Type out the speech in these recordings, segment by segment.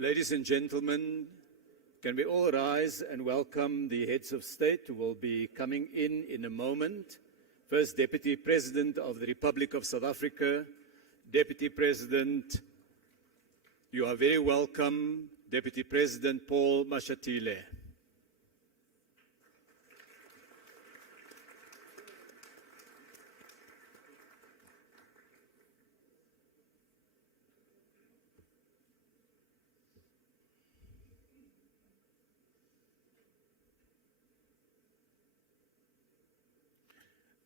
Ladies and gentlemen, can we all rise and welcome the heads of state who will be coming in a moment. First, Deputy President of the Republic of South Africa. Deputy President, you are very welcome. Deputy President Paul Mashatile.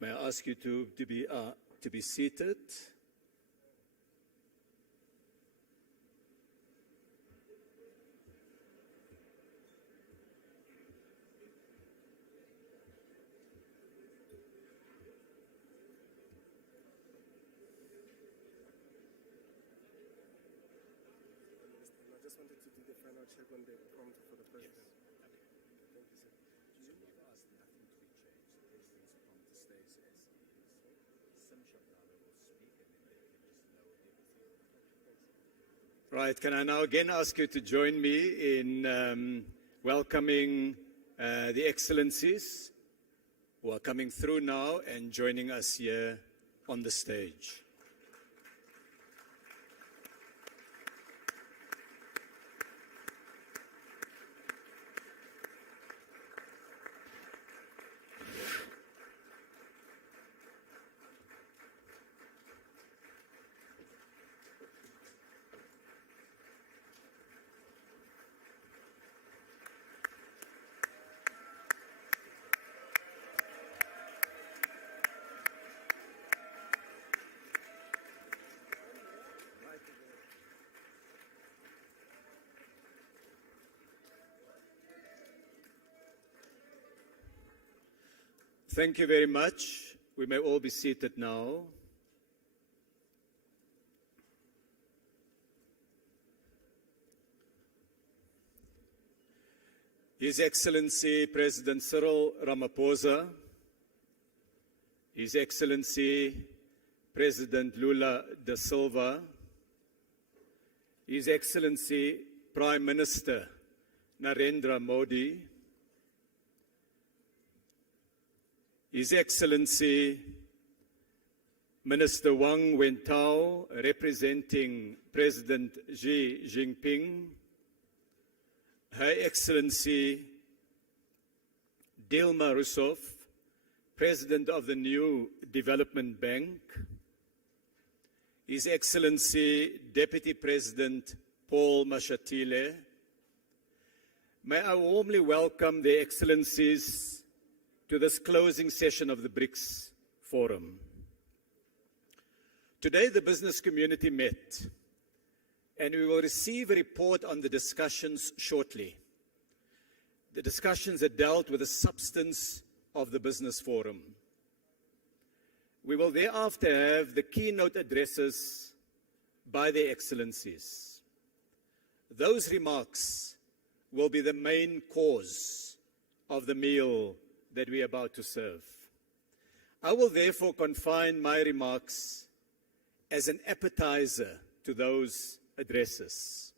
May I ask you to be seated? I just wanted to do the final check on the prompt for the president. Thank you, sir. You've asked nothing to be changed. The president's prompt stays as is. Sim Shabdala will speak and then they can just lower everything. Right, can I now again ask you to join me in welcoming the Excellencies who are coming through now and joining us here on the stage. Thank you very much. We may all be seated now. His Excellency President Cyril Ramaphosa, His Excellency President Lula da Silva, His Excellency Prime Minister Narendra Modi, His Excellency Minister Wang Wentao, representing President Xi Jinping, Her Excellency Dilma Rousseff, President of the New Development Bank, His Excellency Deputy President Paul Mashatile, may I warmly welcome the Excellencies to this closing session of the BRICS Forum. Today, the business community met, and we will receive a report on the discussions shortly. The discussions that dealt with the substance of the business forum. We will thereafter have the keynote addresses by their Excellencies. Those remarks will be the main cause of the meal that we are about to serve. I will therefore confine my remarks as an appetizer to those addresses.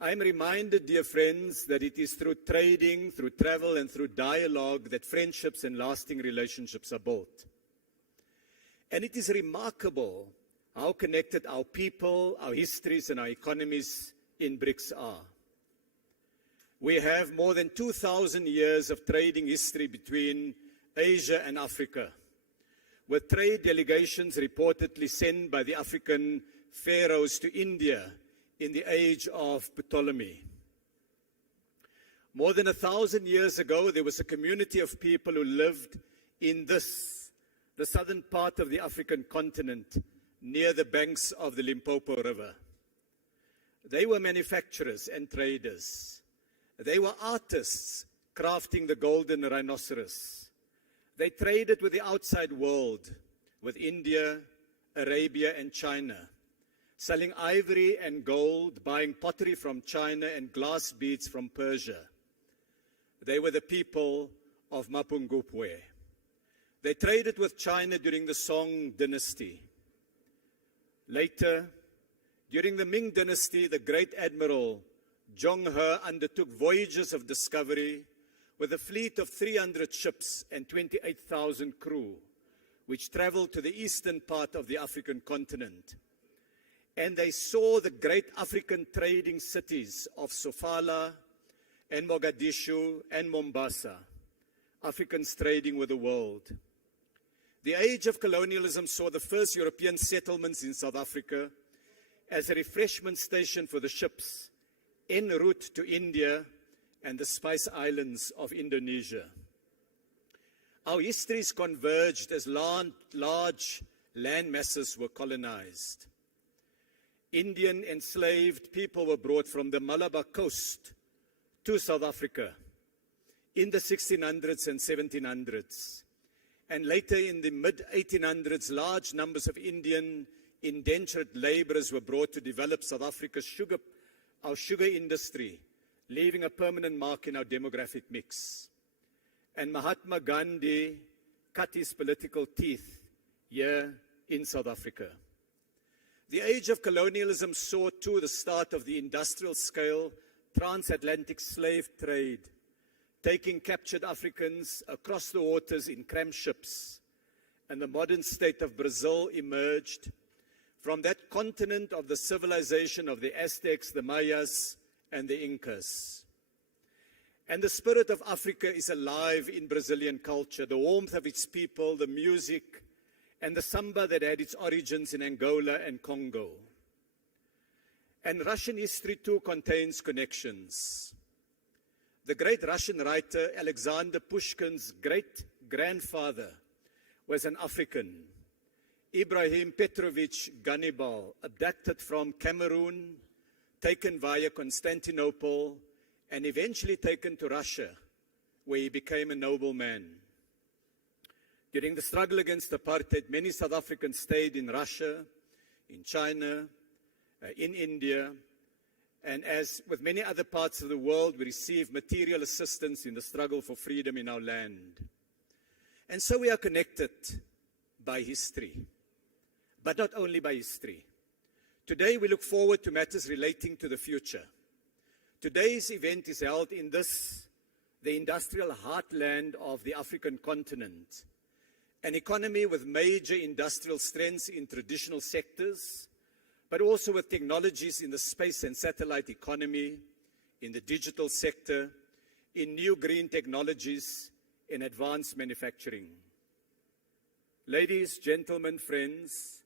I am reminded, dear friends, that it is through trading, through travel, and through dialogue that friendships and lasting relationships are built. And it is remarkable how connected our people, our histories, and our economies in BRICS are. We have more than 2,000 years of trading history between Asia and Africa, with trade delegations reportedly sent by the African pharaohs to India in the age of Ptolemy. More than 1,000 years ago, there was a community of people who lived in the southern part of the African continent, near the banks of the Limpopo River. They were manufacturers and traders. They were artists crafting the golden rhinoceros. They traded with the outside world, with India, Arabia, and China, selling ivory and gold, buying pottery from China and glass beads from Persia. They were the people of Mapungubwe. They traded with China during the Song dynasty. Later, During the Ming Dynasty, the great admiral Zhong He undertook voyages of discovery with a fleet of 300 ships and 28,000 crew, which traveled to the eastern part of the African continent. And they saw the great African trading cities of Sofala and Mogadishu and Mombasa, Africans trading with the world. The age of colonialism saw the first European settlements in South Africa as a refreshment station for the ships en route to India and the Spice Islands of Indonesia. Our histories converged as large land masses were colonized. Indian enslaved people were brought from the Malabar coast to South Africa in the 1600s and 1700s. And later in the mid-1800s, large numbers of Indian indentured laborers were brought to develop South Africa's our sugar industry, leaving a permanent mark in our demographic mix. And Mahatma Gandhi cut his political teeth here in South Africa. The age of colonialism saw too the start of the industrial scale transatlantic slave trade, taking captured Africans across the waters in cramp ships. And the modern state of Brazil emerged from that continent of the civilization of the Aztecs, the Mayas, and the Incas. And the spirit of Africa is alive in Brazilian culture, the warmth of its people, the music, and the samba that had its origins in Angola and Congo. And Russian history too contains connections. The great Russian writer Alexander Pushkin's great-grandfather was an African, Ibrahim Petrovich Ganibal, abducted from Cameroon, taken via Constantinople, and eventually taken to Russia, where he became a nobleman. During the struggle against apartheid, many South Africans stayed in Russia, in China, in India, and as with many other parts of the world, we received material assistance in the struggle for freedom in our land. And so we are connected by history, but not only by history. Today we look forward to matters relating to the future. Today's event is held in the industrial heartland of the African continent, an economy with major industrial strengths in traditional sectors, but also with technologies in the space and satellite economy, in the digital sector, in new green technologies, in advanced manufacturing. Ladies, gentlemen, friends,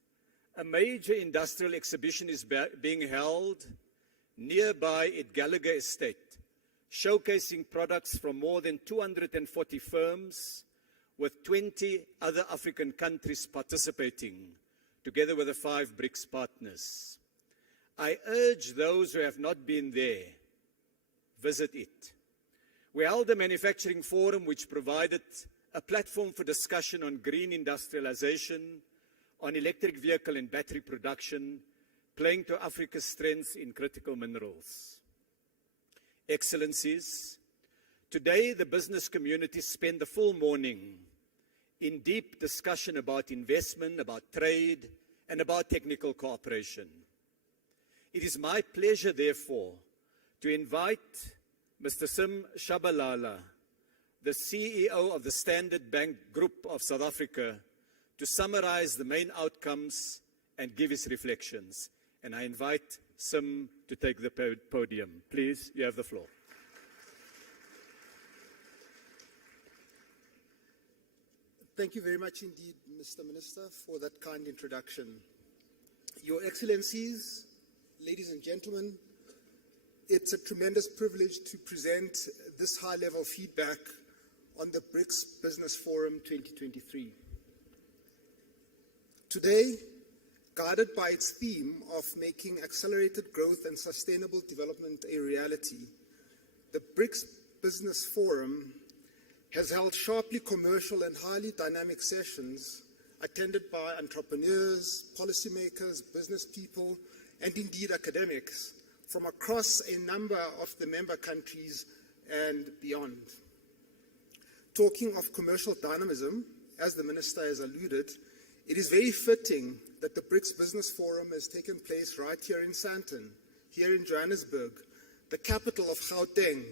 a major industrial exhibition is being held nearby at Gallagher Estate, showcasing products from more than 240 firms, with 20 other African countries participating, together with the 5 BRICS partners. I urge those who have not been there, visit it. We held a manufacturing forum which provided a platform for discussion on green industrialization, on electric vehicle and battery production, playing to Africa's strengths in critical minerals. Excellencies, today the business community spent the full morning in deep discussion about investment, about trade, and about technical cooperation. It is my pleasure, therefore, to invite Mr. Sim Shabalala, the CEO of the Standard Bank Group of South Africa, to summarize the main outcomes and give his reflections. And I invite Sim to take the podium. Please, you have the floor. Thank you very much indeed, Mr. Minister, for that kind introduction. Your Excellencies, ladies and gentlemen, it's a tremendous privilege to present this high-level feedback on the BRICS Business Forum 2023. Today, guided by its theme of making accelerated growth and sustainable development a reality, the BRICS Business Forum has held sharply commercial and highly dynamic sessions attended by entrepreneurs, policymakers, business people, and indeed academics from across a number of the member countries and beyond. Talking of commercial dynamism, as the Minister has alluded, It is very fitting that the BRICS Business Forum has taken place right here in Sandton, here in Johannesburg, the capital of Gauteng.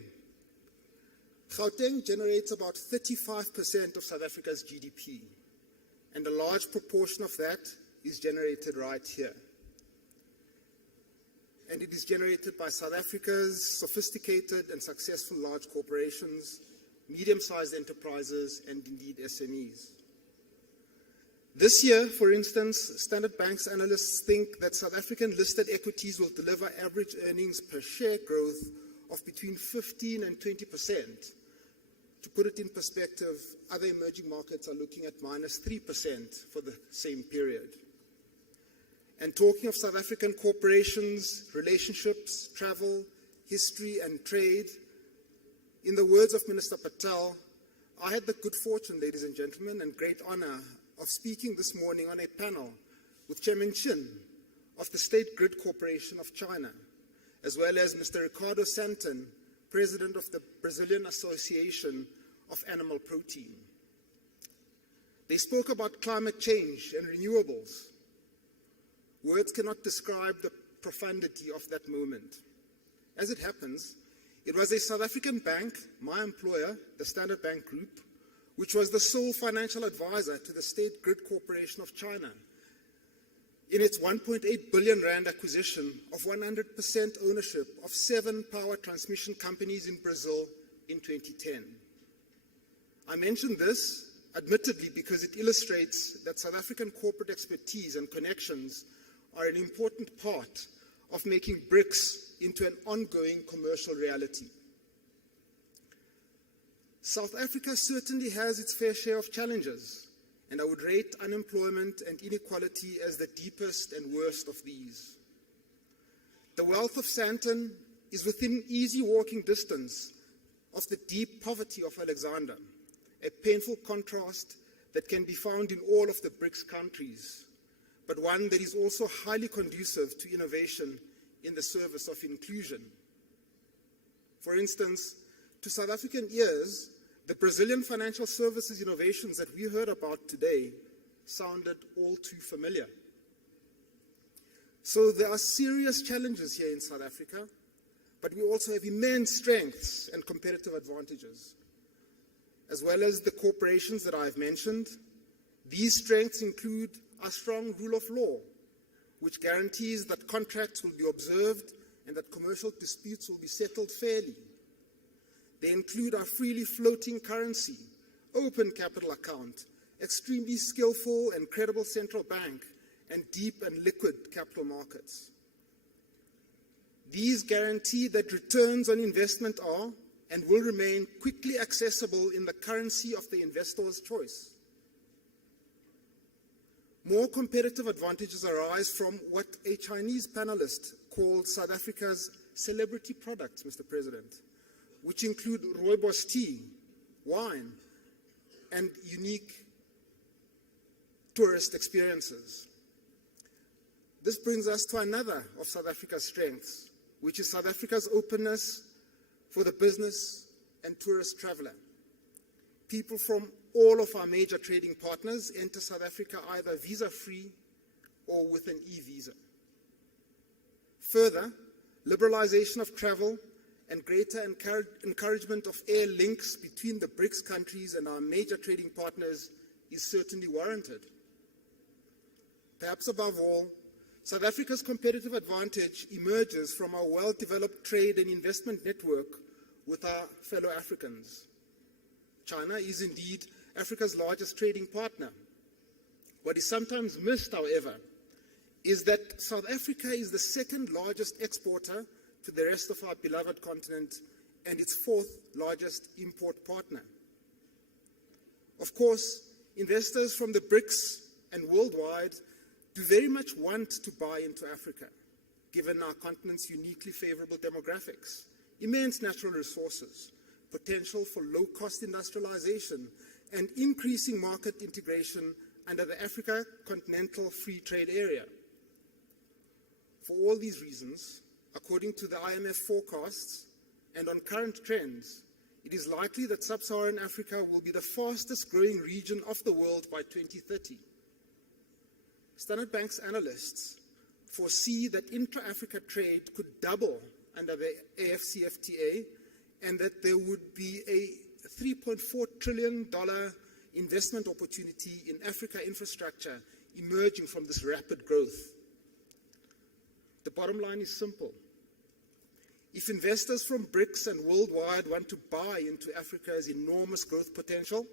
Gauteng generates about 35% of South Africa's GDP, and a large proportion of that is generated right here. And it is generated by South Africa's sophisticated and successful large corporations, medium-sized enterprises, and indeed SMEs. This year, for instance, Standard Bank's analysts think that South African listed equities will deliver average earnings per share growth of between 15 and 20%. To put it in perspective, other emerging markets are looking at -3% for the same period. And talking of South African corporations, relationships, travel, history, and trade, in the words of Minister Patel, I had the good fortune, ladies and gentlemen, and great honor of speaking this morning on a panel with Chairman Chin of the State Grid Corporation of China, as well as Mr. Ricardo Santon, President of the Brazilian Association of Animal Protein. They spoke about climate change and renewables. Words cannot describe the profundity of that moment. As it happens, it was a South African bank, my employer, the Standard Bank Group, which was the sole financial advisor to the State Grid Corporation of China in its 1.8 billion rand acquisition of 100% ownership of 7 power transmission companies in Brazil in 2010. I mention this, admittedly, because it illustrates that South African corporate expertise and connections are an important part of making BRICS into an ongoing commercial reality. South Africa certainly has its fair share of challenges, and I would rate unemployment and inequality as the deepest and worst of these. The wealth of Sandton is within easy walking distance of the deep poverty of Alexander, a painful contrast that can be found in all of the BRICS countries, but one that is also highly conducive to innovation in the service of inclusion. For instance, to South African ears, the Brazilian financial services innovations that we heard about today sounded all too familiar. So there are serious challenges here in South Africa, but we also have immense strengths and competitive advantages. As well as the corporations that I've mentioned, these strengths include a strong rule of law, which guarantees that contracts will be observed and that commercial disputes will be settled fairly. They include our freely floating currency, open capital account, extremely skillful and credible central bank, and deep and liquid capital markets. These guarantee that returns on investment are and will remain quickly accessible in the currency of the investor's choice. More competitive advantages arise from what a Chinese panelist called South Africa's celebrity products, Mr. President, which include rooibos tea, wine, and unique tourist experiences. This brings us to another of South Africa's strengths, which is South Africa's openness for the business and tourist traveler. People from all of our major trading partners enter South Africa either visa-free or with an e-visa. Further, liberalization of travel and greater encouragement of air links between the BRICS countries and our major trading partners is certainly warranted. Perhaps above all, South Africa's competitive advantage emerges from our well-developed trade and investment network with our fellow Africans. China is indeed Africa's largest trading partner. What is sometimes missed, however, is that South Africa is the second largest exporter to the rest of our beloved continent and its 4th largest import partner. Of course, investors from the BRICS and worldwide do very much want to buy into Africa, given our continent's uniquely favorable demographics, immense natural resources, potential for low-cost industrialization, and increasing market integration under the Africa Continental Free Trade Area. For all these reasons, according to the IMF forecasts and on current trends, it is likely that sub-Saharan Africa will be the fastest growing region of the world by 2030. Standard Bank's analysts foresee that intra-Africa trade could double under the AFCFTA and that there would be a $3.4 trillion investment opportunity in Africa infrastructure emerging from this rapid growth. The bottom line is simple. If investors from BRICS and worldwide want to buy into Africa's enormous growth potential,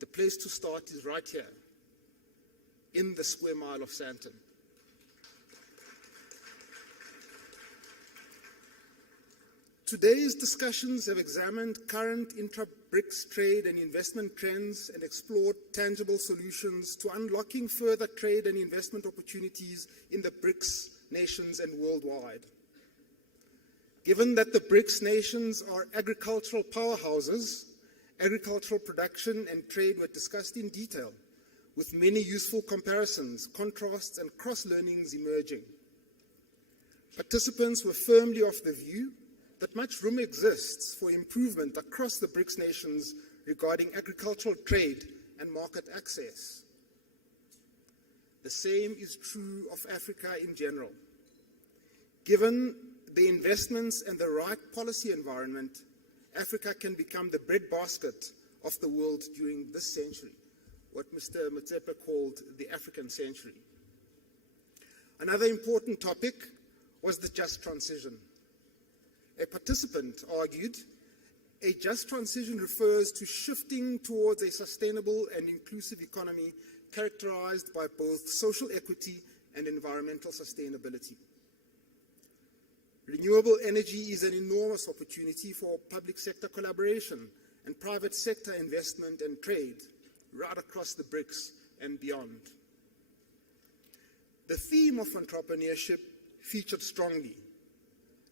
the place to start is right here, in the square mile of Sandton. Today's discussions have examined current intra-BRICS trade and investment trends and explored tangible solutions to unlocking further trade and investment opportunities in the BRICS nations and worldwide. Given that the BRICS nations are agricultural powerhouses, agricultural production and trade were discussed in detail, with many useful comparisons, contrasts, and cross-learnings emerging. Participants were firmly of the view that much room exists for improvement across the BRICS nations regarding agricultural trade and market access. The same is true of Africa in general. Given the investments and the right policy environment, Africa can become the breadbasket of the world during this century, what Mr. Motsepe called the African century. Another important topic was the just transition. A participant argued, a just transition refers to shifting towards a sustainable and inclusive economy characterized by both social equity and environmental sustainability. Renewable energy is an enormous opportunity for public sector collaboration and private sector investment and trade right across the BRICS and beyond. The theme of entrepreneurship featured strongly.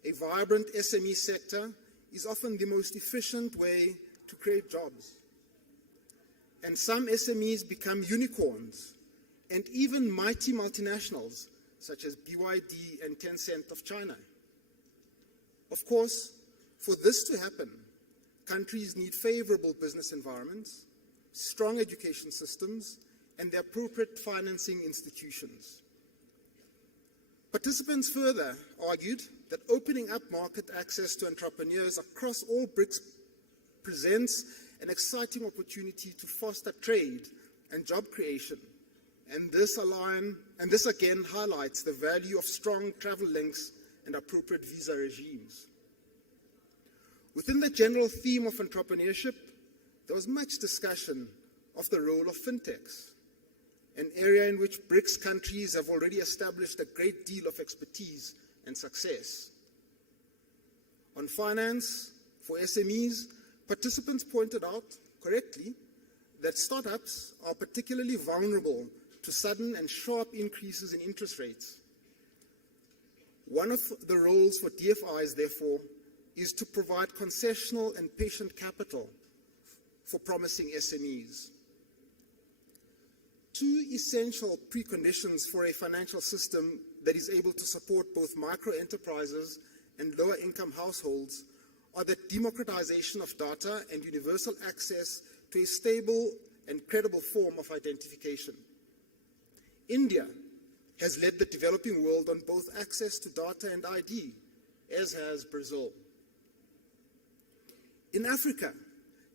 A vibrant SME sector is often the most efficient way to create jobs. And some SMEs become unicorns and even mighty multinationals such as BYD and Tencent of China. Of course, for this to happen, countries need favorable business environments, strong education systems, and the appropriate financing institutions. Participants further argued that opening up market access to entrepreneurs across all BRICS presents an exciting opportunity to foster trade and job creation. And this again highlights the value of strong travel links and appropriate visa regimes. Within the general theme of entrepreneurship, there was much discussion of the role of fintechs, an area in which BRICS countries have already established a great deal of expertise and success. On finance for SMEs, participants pointed out, correctly, that startups are particularly vulnerable to sudden and sharp increases in interest rates. One of the roles for DFIs, therefore, is to provide concessional and patient capital for promising SMEs. Two essential preconditions for a financial system that is able to support both micro enterprises and lower income households are the democratization of data and universal access to a stable and credible form of identification. India has led the developing world on both access to data and ID, as has Brazil. In Africa,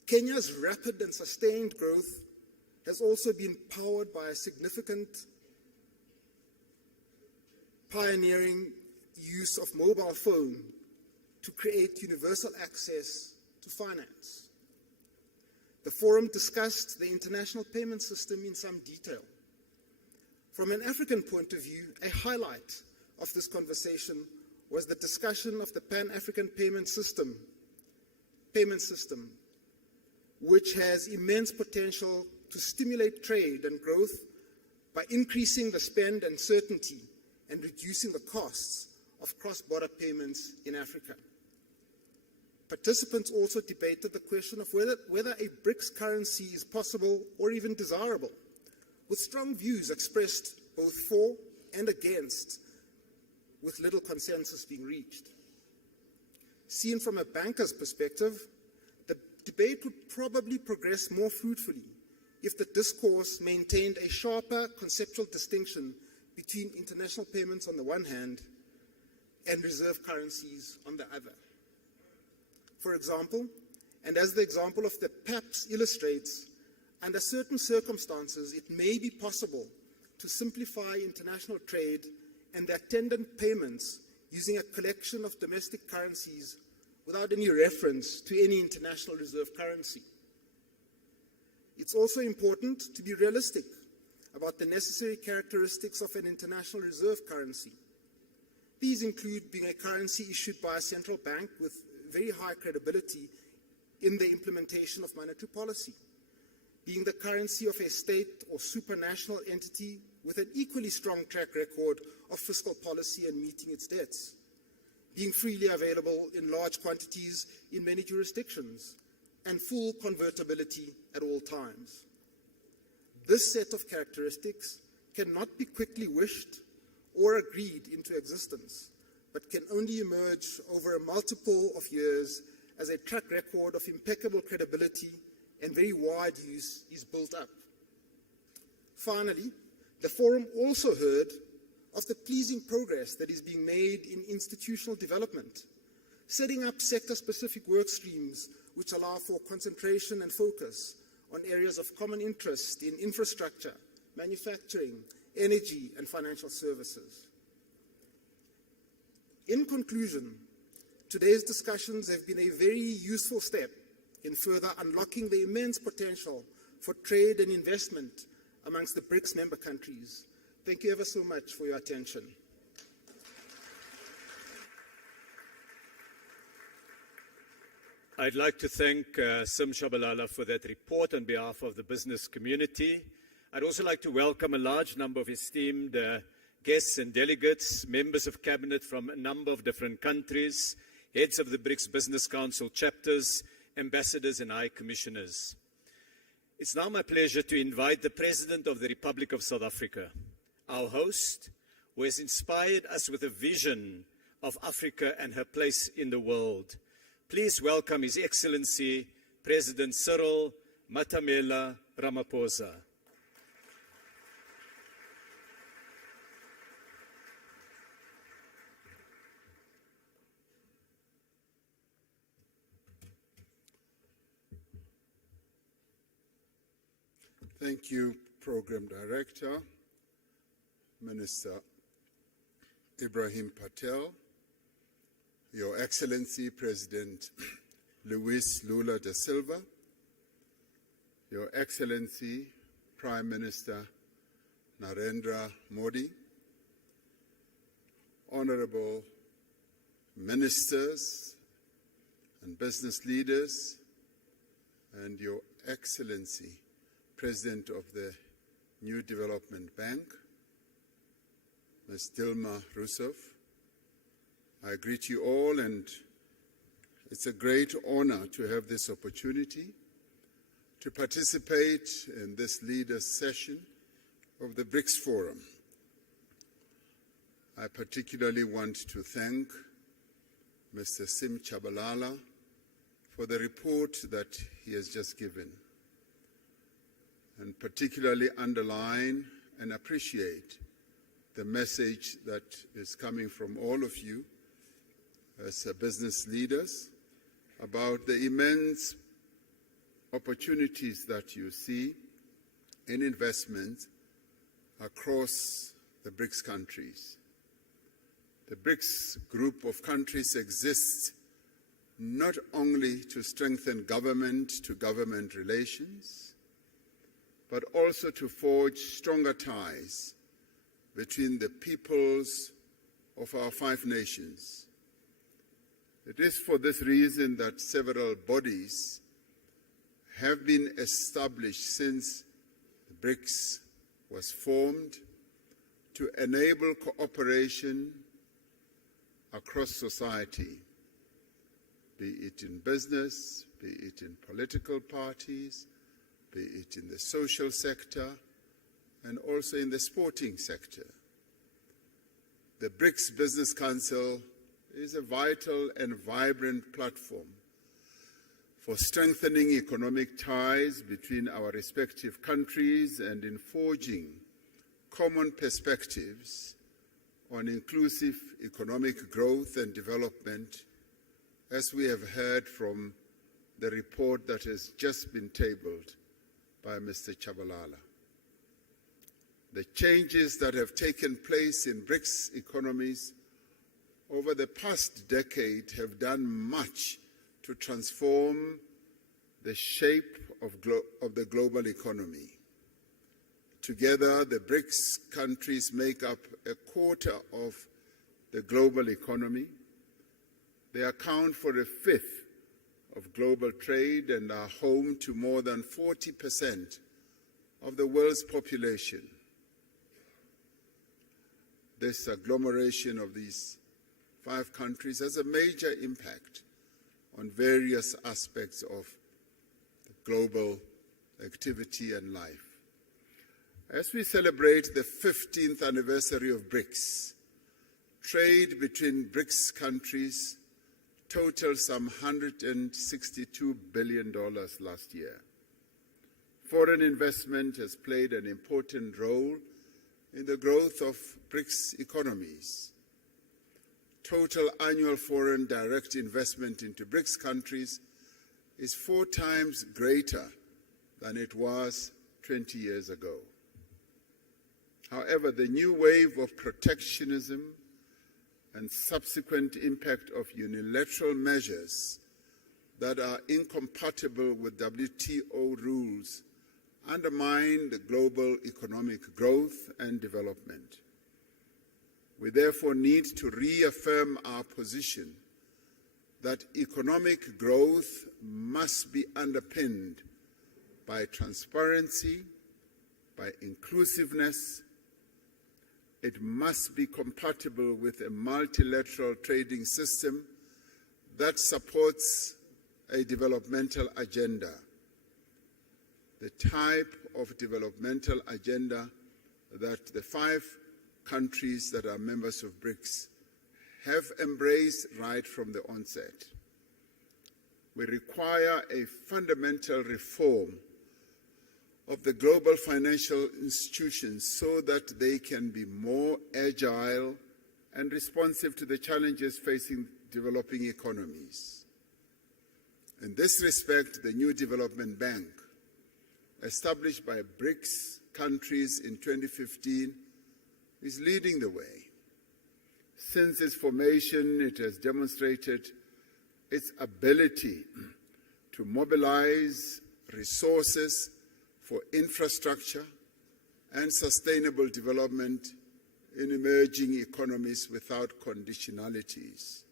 Kenya's rapid and sustained growth has also been powered by a significant pioneering use of mobile phone to create universal access to finance. The forum discussed the international payment system in some detail. From an African point of view, a highlight of this conversation was the discussion of the Pan-African payment system, which has immense potential to stimulate trade and growth by increasing the spend and certainty and reducing the costs of cross-border payments in Africa. Participants also debated the question of whether a BRICS currency is possible or even desirable, with strong views expressed both for and against, with little consensus being reached. Seen from a banker's perspective, the debate would probably progress more fruitfully if the discourse maintained a sharper conceptual distinction between international payments on the one hand and reserve currencies on the other. For example, and as the example of the PAPS illustrates, under certain circumstances, it may be possible to simplify international trade and the attendant payments using a collection of domestic currencies without any reference to any international reserve currency. It's also important to be realistic about the necessary characteristics of an international reserve currency. These include being a currency issued by a central bank with very high credibility in the implementation of monetary policy, being the currency of a state or supranational entity with an equally strong track record of fiscal policy and meeting its debts, being freely available in large quantities in many jurisdictions, and full convertibility at all times. This set of characteristics cannot be quickly wished or agreed into existence, but can only emerge over a multiple of years as a track record of impeccable credibility and very wide use is built up. Finally, the forum also heard of the pleasing progress that is being made in institutional development, setting up sector-specific work streams which allow for concentration and focus on areas of common interest in infrastructure, manufacturing, energy, and financial services. In conclusion, today's discussions have been a very useful step in further unlocking the immense potential for trade and investment amongst the BRICS member countries. Thank you ever so much for your attention. I'd like to thank Sim Shabalala for that report on behalf of the business community. I'd also like to welcome a large number of esteemed guests and delegates, members of cabinet from a number of different countries, heads of the BRICS Business Council chapters, ambassadors and high commissioners. It's now my pleasure to invite the President of the Republic of South Africa, our host, who has inspired us with a vision of Africa and her place in the world. Please welcome His Excellency, President Cyril Matamela Ramaphosa. Thank you, Program Director, Minister Ibrahim Patel, Your Excellency President Luis Lula da Silva, Your Excellency Prime Minister Narendra Modi, Honorable Ministers and business leaders, and Your Excellency President of the New Development Bank, Ms. Dilma Rousseff. I greet you all, and it's a great honor to have this opportunity to participate in this leaders' session of the BRICS Forum. I particularly want to thank Mr. Sim Shabalala for the report that he has just given, and particularly underline and appreciate the message that is coming from all of you as business leaders about the immense opportunities that you see in investment across the BRICS countries. The BRICS group of countries exists not only to strengthen government-to-government relations, but also to forge stronger ties between the peoples of our 5 nations. It is for this reason that several bodies have been established since the BRICS was formed to enable cooperation across society, be it in business, be it in political parties, be it in the social sector, and also in the sporting sector. The BRICS Business Council is a vital and vibrant platform for strengthening economic ties between our respective countries and in forging common perspectives on inclusive economic growth and development, as we have heard from the report that has just been tabled by Mr. Chabalala. The changes that have taken place in BRICS economies over the past decade have done much to transform the shape of the global economy. Together, the BRICS countries make up a quarter of the global economy. They account for a fifth of global trade and are home to more than 40% of the world's population. This agglomeration of these 5 countries has a major impact on various aspects of global activity and life. As we celebrate the 15th anniversary of BRICS, trade between BRICS countries totaled some $162 billion last year. Foreign investment has played an important role in the growth of BRICS economies. Total annual foreign direct investment into BRICS countries is 4 times greater than it was 20 years ago. However, the new wave of protectionism and subsequent impact of unilateral measures that are incompatible with WTO rules undermine the global economic growth and development. We therefore need to reaffirm our position that economic growth must be underpinned by transparency, by inclusiveness. It must be compatible with a multilateral trading system that supports a developmental agenda, the type of developmental agenda that the 5 countries that are members of BRICS have embraced right from the onset. We require a fundamental reform of the global financial institutions so that they can be more agile and responsive to the challenges facing developing economies. In this respect, the new development bank, established by BRICS countries in 2015, is leading the way. Since its formation, it has demonstrated its ability to mobilize resources for infrastructure and sustainable development in emerging economies without conditionalities.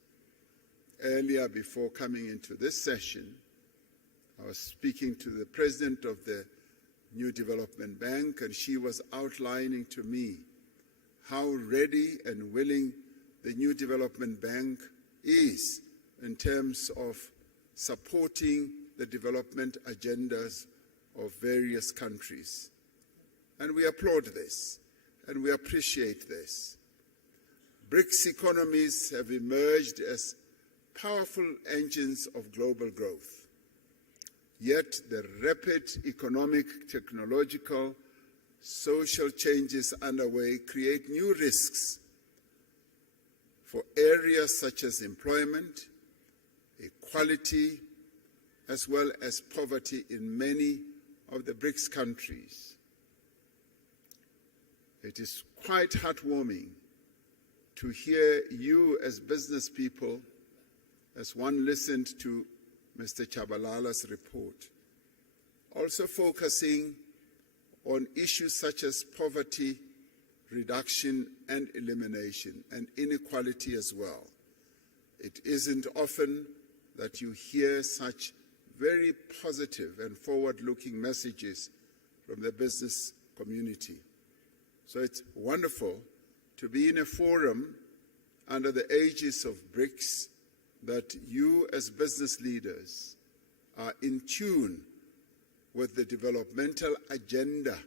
Earlier, before coming into this session, I was speaking to the president of the New Development Bank, and she was outlining to me how ready and willing the New Development Bank is in terms of supporting the development agendas of various countries. And we applaud this, and we appreciate this. BRICS economies have emerged as powerful engines of global growth. Yet the rapid economic, technological, social changes underway create new risks for areas such as employment, equality, as well as poverty in many of the BRICS countries. It is quite heartwarming to hear you as business people, as one listened to Mr. Chabalala's report, also focusing on issues such as poverty reduction and elimination, and inequality as well. It isn't often that you hear such very positive and forward-looking messages from the business community. So it's wonderful to be in a forum under the aegis of BRICS that you as business leaders are in tune with the developmental agenda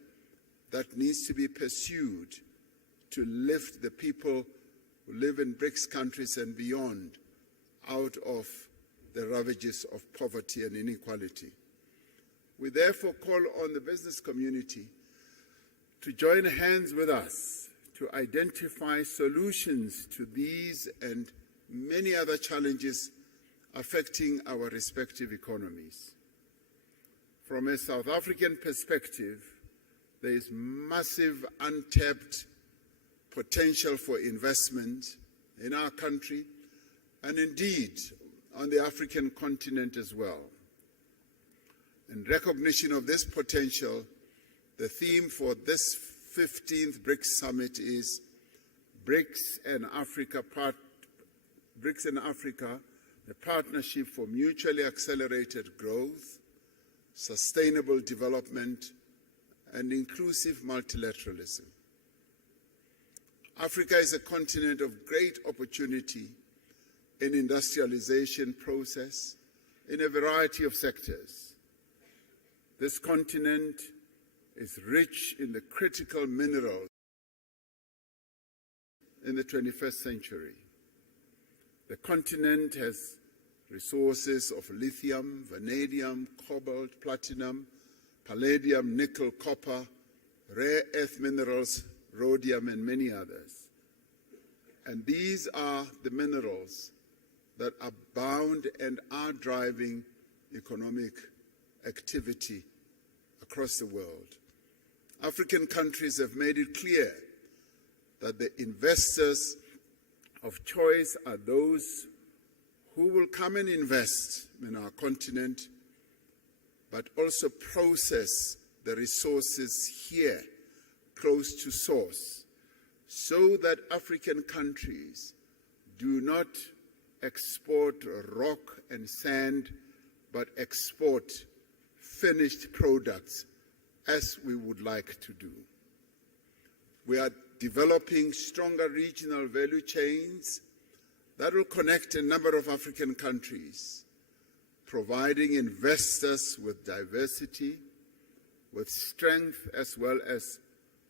that needs to be pursued to lift the people who live in BRICS countries and beyond out of the ravages of poverty and inequality. We therefore call on the business community to join hands with us to identify solutions to these and many other challenges affecting our respective economies. From a South African perspective, there is massive untapped potential for investment in our country and indeed on the African continent as well. In recognition of this potential, the theme for this 15th BRICS Summit is BRICS and Africa, the partnership for mutually accelerated growth, sustainable development, and inclusive multilateralism. Africa is a continent of great opportunity in industrialization process in a variety of sectors. This continent is rich in the critical minerals in the 21st century. The continent has resources of lithium, vanadium, cobalt, platinum, palladium, nickel, copper, rare earth minerals, rhodium, and many others. And these are the minerals that abound and are driving economic activity across the world. African countries have made it clear that the investors of choice are those who will come and invest in our continent, but also process the resources here, close to source, so that African countries do not export rock and sand, but export finished products as we would like to do. We are developing stronger regional value chains that will connect a number of African countries, providing investors with diversity, with strength, as well as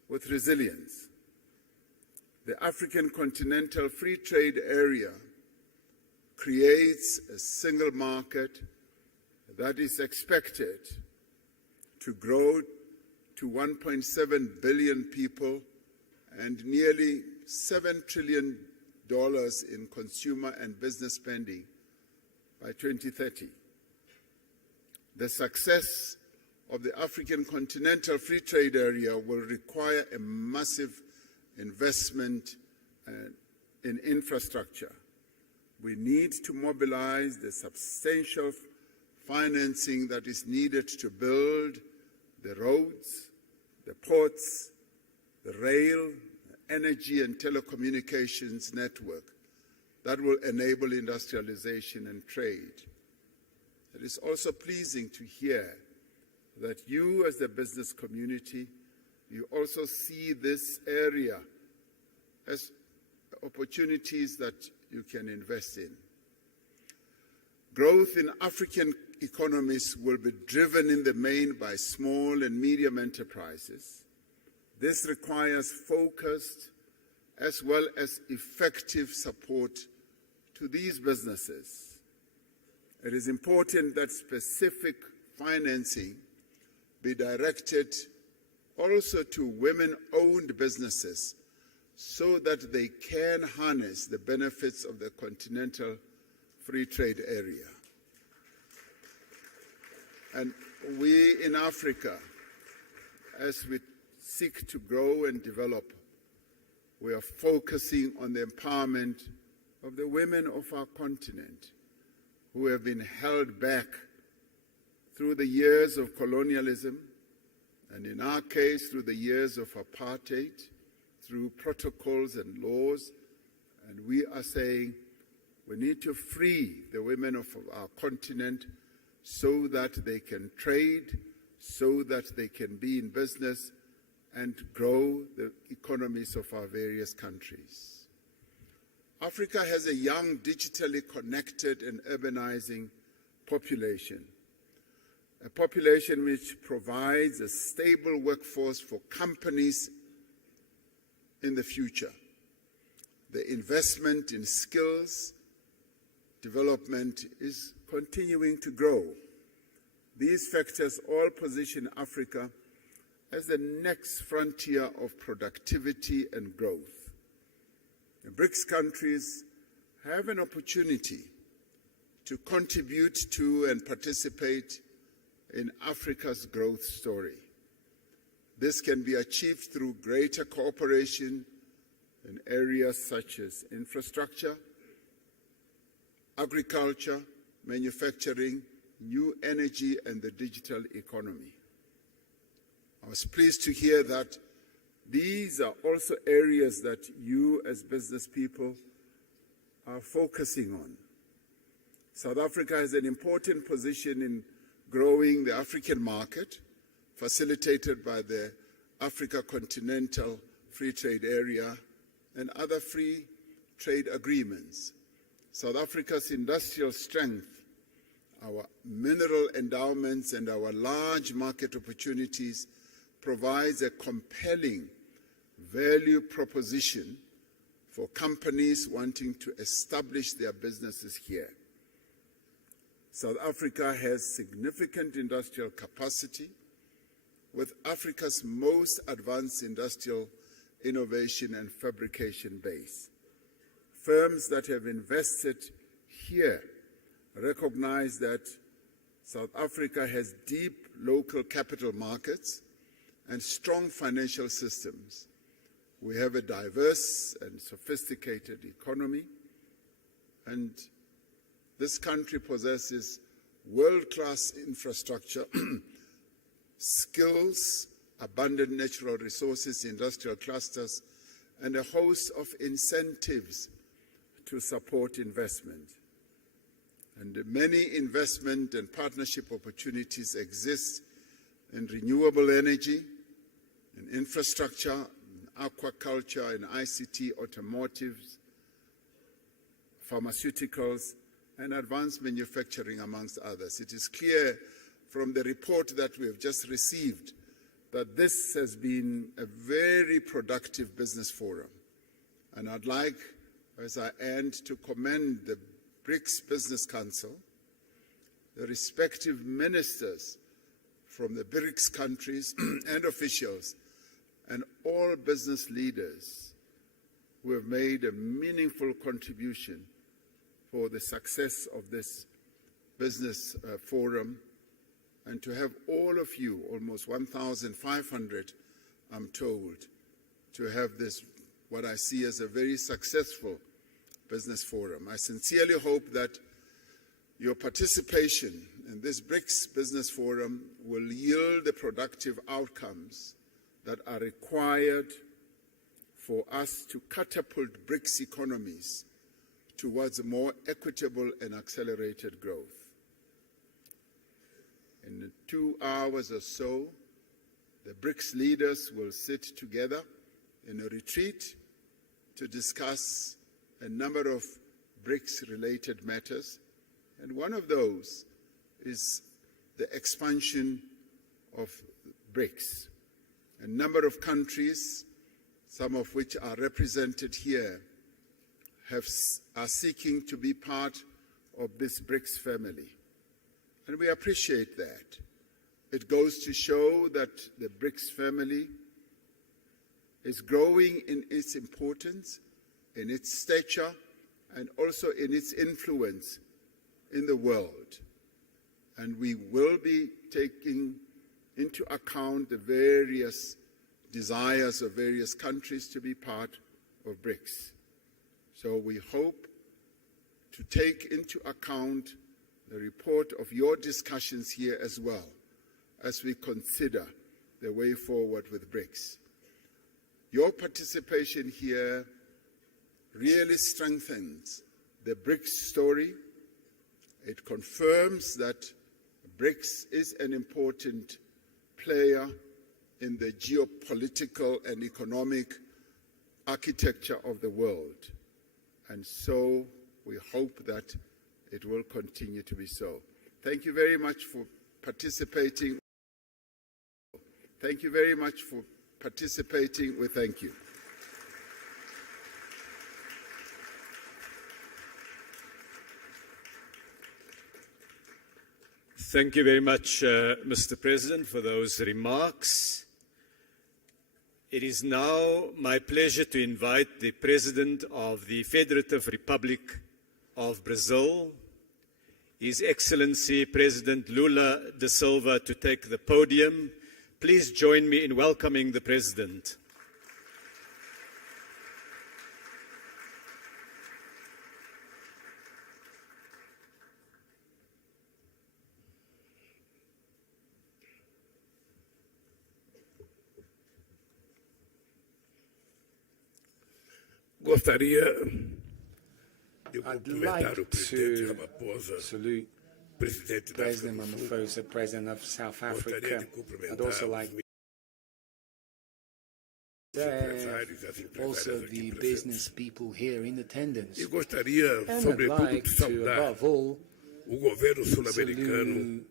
with resilience. The African Continental Free Trade Area creates a single market that is expected to grow to 1.7 billion people and nearly $7 trillion in consumer and business spending by 2030. The success of the African Continental Free Trade Area will require a massive investment in infrastructure. We need to mobilize the substantial financing that is needed to build the roads, the ports, the rail, energy and telecommunications network that will enable industrialization and trade. It is also pleasing to hear that you, as the business community, you also see this area as opportunities that you can invest in. Growth in African economies will be driven in the main by small and medium enterprises. This requires focused as well as effective support to these businesses. It is important that specific financing be directed also to women-owned businesses so that they can harness the benefits of the Continental Free Trade Area. And we in Africa, as we seek to grow and develop, we are focusing on the empowerment of the women of our continent who have been held back through the years of colonialism, and in our case, through the years of apartheid, through protocols and laws. And we are saying we need to free the women of our continent so that they can trade, so that they can be in business and grow the economies of our various countries. Africa has a young, digitally connected and urbanizing population, a population which provides a stable workforce for companies in the future. The investment in skills development is continuing to grow. These factors all position Africa as the next frontier of productivity and growth. The BRICS countries have an opportunity to contribute to and participate in Africa's growth story. This can be achieved through greater cooperation in areas such as infrastructure, agriculture, manufacturing, new energy, and the digital economy. I was pleased to hear that these are also areas that you as business people are focusing on. South Africa has an important position in growing the African market, facilitated by the Africa Continental Free Trade Area and other free trade agreements. South Africa's industrial strength, our mineral endowments, and our large market opportunities provides a compelling value proposition for companies wanting to establish their businesses here. South Africa has significant industrial capacity, with Africa's most advanced industrial innovation and fabrication base. Firms that have invested here recognize that South Africa has deep local capital markets and strong financial systems. We have a diverse and sophisticated economy, and this country possesses world-class infrastructure, skills, abundant natural resources, industrial clusters, and a host of incentives to support investment. And many investment and partnership opportunities exist in renewable energy, in infrastructure, in aquaculture, in ICT, automotives, pharmaceuticals, and advanced manufacturing, amongst others. It is clear from the report that we have just received that this has been a very productive business forum. And I'd like, as I end, to commend the BRICS Business Council, the respective ministers from the BRICS countries and officials, and all business leaders who have made a meaningful contribution for the success of this business forum, and to have all of you, almost 1,500, I'm told, to have this, what I see as a very successful business forum. I sincerely hope that your participation in this BRICS Business Forum will yield the productive outcomes that are required for us to catapult BRICS economies towards a more equitable and accelerated growth. In 2 hours or so, the BRICS leaders will sit together in a retreat to discuss a number of BRICS-related matters, and one of those is the expansion of BRICS. A number of countries, some of which are represented here, are seeking to be part of this BRICS family. And we appreciate that. It goes to show that the BRICS family is growing in its importance, in its stature, and also in its influence in the world. And we will be taking into account the various desires of various countries to be part of BRICS. So we hope to take into account the report of your discussions here as well, as we consider the way forward with BRICS. Your participation here really strengthens the BRICS story. It confirms that BRICS is an important player in the geopolitical and economic architecture of the world. And so we hope that it will continue to be so. Thank you very much for participating. Thank you very much for participating. We thank you. Thank you very much, Mr. President, for those remarks. It is now my pleasure to invite the President of the Federative Republic of Brazil, His Excellency President Lula da Silva, to take the podium. Please join me in welcoming the President. Gostaria de I'd cumprimentar like o presidente to Ramaphosa, salute presidente da África President do Sul. Ramaphosa, President of South Gostaria Africa. de cumprimentar I'd also os like empresários e as also empresárias aqui the presentes. business people here in attendance. E gostaria, And I'd sobretudo, like de to, saudar above all, o governo sul-americano salute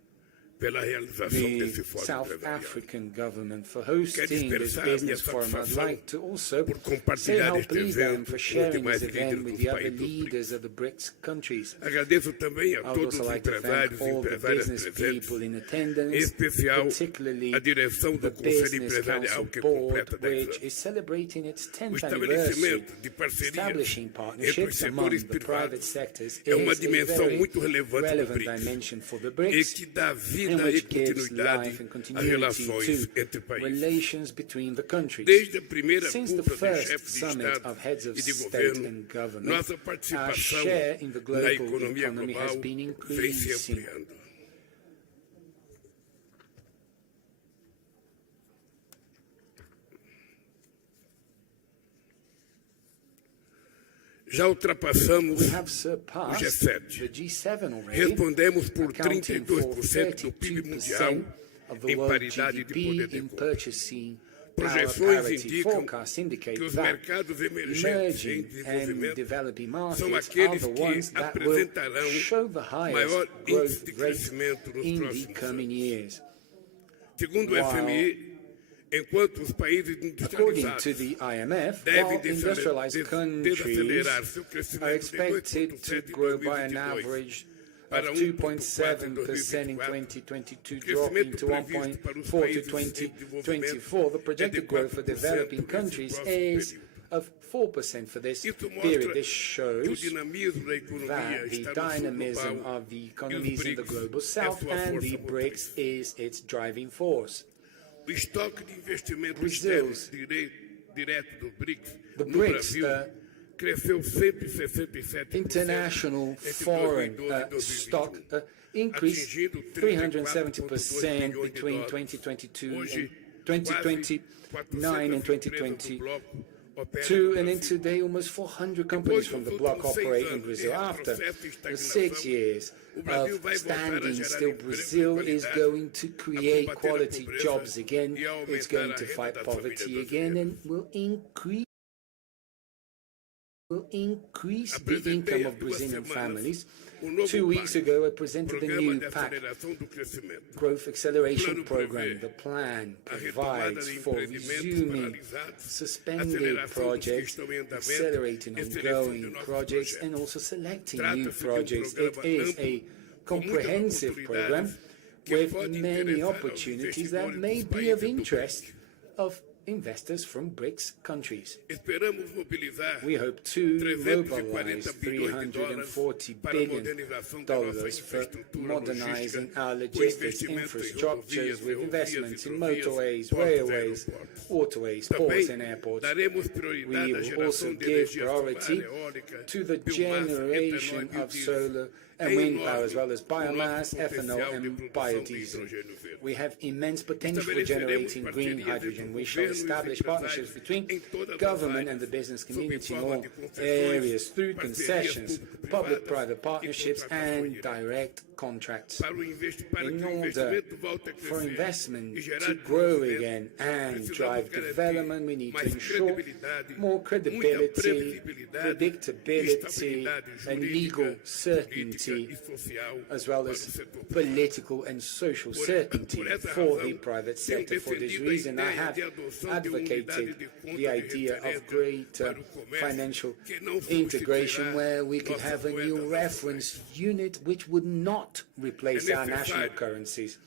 pela realização desse the fórum South empresarial. African government for hosting this expressar minha business forum. I'd satisfação like to also por say compartilhar how este pleased I am evento for com os sharing demais this event líderes with dos the other países dos leaders BRICS. of the BRICS countries. Agradeço também a I would todos also os like to empresários thank e all the empresárias business presentes, people in em attendance, especial particularly a direção the do Conselho Business Empresarial, Council que Board, completa 10 which anos. is celebrating its O 10th anniversary. estabelecimento de parcerias Establishing entre os partnerships among setores the private privados sectors é uma is a dimensão very muito relevante do relevant BRICS dimension for the e BRICS, que dá in vida e which gives continuidade life and às continuity relações to entre países. relations between the countries. Desde a primeira Since the cúpula de first chefes de summit Estado of heads of e de state governo, and government, nossa our participação share in the na global economia economy global has been vem se increasing. ampliando. Já ultrapassamos We have surpassed G7. the G7 already, Respondemos por accounting for 32% do PIB mundial 32% of the em world paridade de GDP poder de in compra. purchasing power Projeções parity. indicam Forecasts indicate que os that mercados emergentes em emerging and desenvolvimento developing são markets are aqueles the que ones that will apresentarão show the highest maior índice growth de rate crescimento nos in the próximos coming anos. years. Segundo o While- FMI, enquanto os países According industrializados to the IMF, devem while industrialized countries desacelerar seu are crescimento de expected to 2,7% em grow by an 2022 average para of 2.7% in 2022, dropping to 1.4 to 2024. The projected growth for developing countries is of 4% for this Isso period. mostra This que o shows dinamismo da economia that the está no sul dynamism global of the e os economies in the BRICS global é south sua and força the motriz. BRICS is its driving force. O estoque de investimento Brazil's- externo direto dos BRICS The no BRICS, Brasil cresceu 167% International entre foreign 2012 e stock 2021, increased atingindo 370% 34,2 between bilhões de 2022 Hoje, and 2029 and 2022. And in today, almost 400 companies from the bloc operate in Brazil. After the 6 years of standing still, Brazil is going to create quality jobs again. It's going to fight poverty again and will increase the income of Brazilian families. 2 weeks ago, I presented the new PAC Growth Acceleration Program. The plan provides for resuming suspended projects, accelerating ongoing projects, and also selecting new projects. It is a comprehensive program with many opportunities that may be of interest of investors from BRICS countries. We hope to mobilize $340 billion for modernizing our logistics infrastructures with investments in motorways, railways, waterways, ports and airports. We will also give priority to the generation of solar and wind power, as well as biomass, ethanol and biodiesel. We have immense potential for generating green hydrogen. We shall establish partnerships between government and the business community in all areas through concessions, public-private partnerships and direct contracts. In order for investment to grow again and drive development, we need to ensure more credibility, predictability and legal certainty, as well as political and social certainty for the private sector. For this reason, I have advocated the idea of greater financial integration, where we could have a new reference unit which would not not replace our national currencies.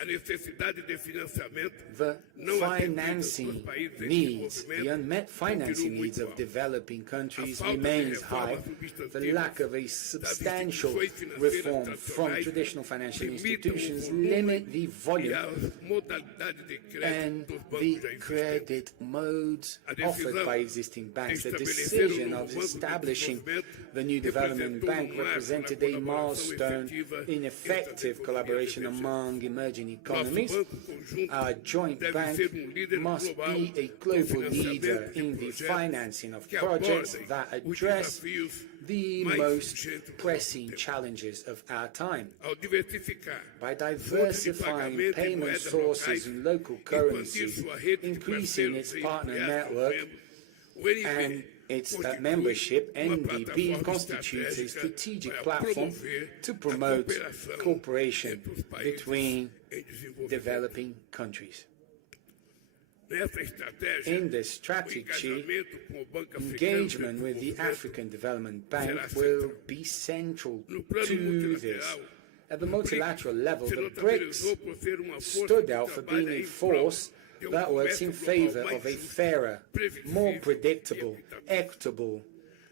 A necessidade de financiamento The não financing atendido pelos países em needs, the desenvolvimento unmet financing continuam needs muito of altos. developing countries A falta de remains high. reformas The substantivas lack of a das substantial instituições financeiras reform from tradicionais traditional financial limitam o institutions volume limit the e volume as modalidades de crédito and dos the bancos já existentes. credit modes A decisão offered by existing banks. The de estabelecer decision novo of Banco de establishing Desenvolvimento the new development representou bank marco na represented a colaboração milestone efetiva in entre effective as collaboration economias among emerging Nosso economies. banco conjunto Our joint deve bank ser líder must global be a no global financiamento leader de in the projetos financing of que projects abordem that os address desafios the mais most urgentes do pressing nosso tempo. challenges of our time. Ao diversificar By fontes de diversifying pagamento em payment moedas sources locais, in local expandir currencies, sua rede de increasing parceiros its e partner ampliar seus network, membros, o NB and its constitui membership, uma NDB plataforma constitutes a estratégica strategic para platform promover to a promote cooperação cooperation entre os países between em desenvolvimento. developing countries. Nessa estratégia, In this o strategy, engajamento com o Banco Africano de engagement with the Desenvolvimento African Development Bank será will central. be central No plano to this. multilateral, At the multilateral level, se the notabilizou BRICS por ser uma força stood que out for trabalha being a em prol force de um that works in comércio favor global of a mais justo, fairer, more previsível predictable, e equitativo. equitable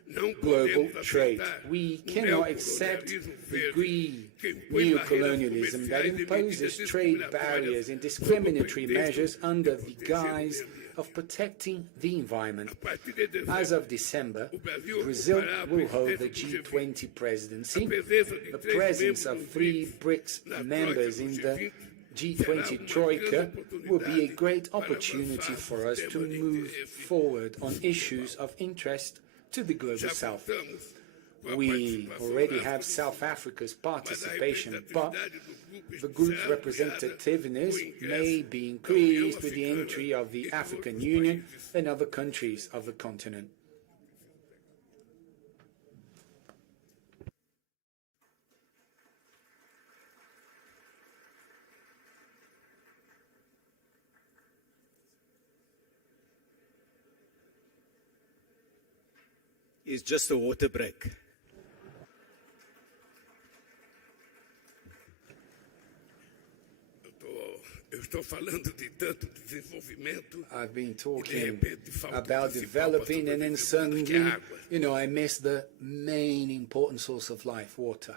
Não global podemos trade. aceitar We um cannot accept neocolonialismo the verde greed que impõe neocolonialism that barreiras comerciais e imposes medidas trade discriminatórias barriers and sob o discriminatory pretexto measures de under the proteger o guise meio ambiente. of protecting the environment. A partir de dezembro, As of December, o Brasil Brazil ocupará a will hold the presidência do G20 presidency. A presença de The três presence membros of dos 3 BRICS na members troika in do the G20 G20 Troika will be a great opportunity for us to move forward on issues of interest to the global Já south. contamos com a We participação already da have África, South Africa's mas a participation, but representatividade do grupo the group's especial representativeness criado com o may ingresso be da União increased with the Africana entry of the e de African outros Union países. and other countries of the continent. Is just a water break. Eu estou falando de tanto desenvolvimento I've been e de talking repente falta about principal developing, and then sobrevivência, que é suddenly, água. I miss the main important source of life, water.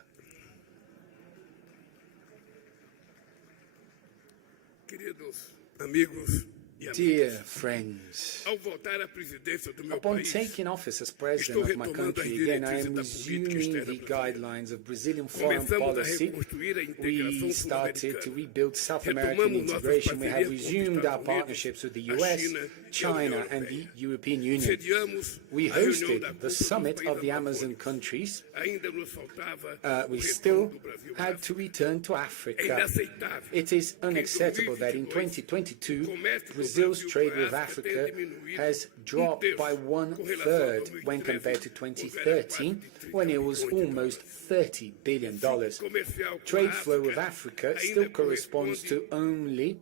Queridos amigos e Dear amigas, friends, ao voltar à presidência do meu upon país, taking office as president of my country again, I am resuming the guidelines of Brazilian foreign começamos a policy. reconstruir a We integração started to sul-americana. rebuild South American Retomamos nossas integration. We have parcerias com os resumed our Estados partnerships with the Unidos, a US, China e a China, União and the Europeia. European Union. Sediamos We a reunião da hosted the Cúpula dos summit Países of the Amazon Amazônicos. countries. Ainda nos faltava We o still retorno do Brasil à had África. to return to É Africa. inaceitável It is que em unacceptable that in 2022, 2022, o comércio do Brazil's Brasil trade com a with África Africa tem diminuído has dropped by terço com relação a 1/3 when 2013, compared to quando era 2013, quase de 30 when it was bilhões de almost dólares. $30 billion. Comercial com a Trade flow with África Africa ainda still corresponds to corresponde only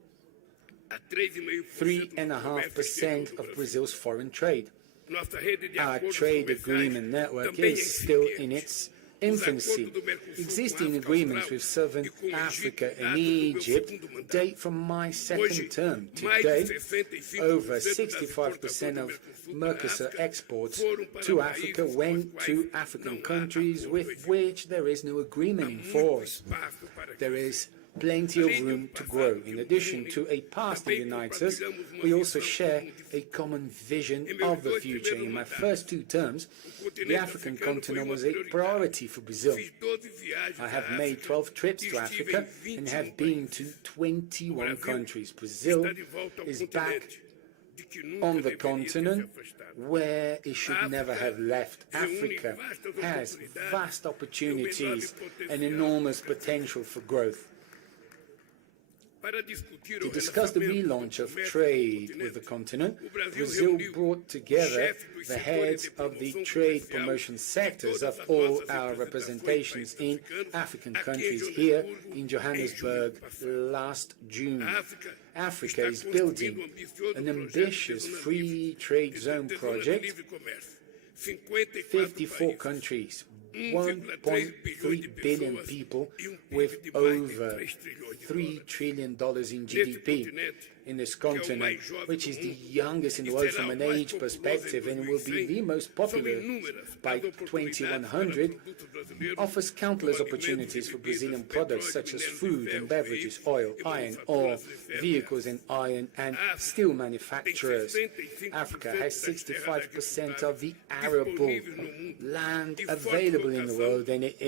a 3,5% do 3.5% comércio of exterior do Brasil. Brazil's foreign trade. Nossa rede de Our acordos trade comerciais agreement network também é is still in incipiente. its infancy. Existing agreements with Southern Africa and Egypt date from my second term. Today, over 65% of Mercosur exports to Africa went to African countries with which there is no agreement in force. There is plenty of room to grow. In addition to a past that unites us, we also share a common vision of the future. In my first 2 terms, the African continent was a priority for Brazil. I have made 12 trips to Africa and have been to 21 countries. Brazil is back on the continent where it should never have left. Africa has vast opportunities and enormous potential for growth. To discuss the relaunch of trade with the continent, Brazil brought together the heads of the trade promotion sectors of all our representations in African countries here in Johannesburg last June. Africa is building an ambitious free trade zone project. 54 countries 1.3 billion people with over $3 trillion in GDP in this continent, which is the youngest in the world from an age perspective and will be the most popular by 2100, offers countless opportunities for Brazilian products such as food and beverages, oil, iron ore, vehicles and iron and steel manufacturers. Africa has 65% of the arable land available in the world, and it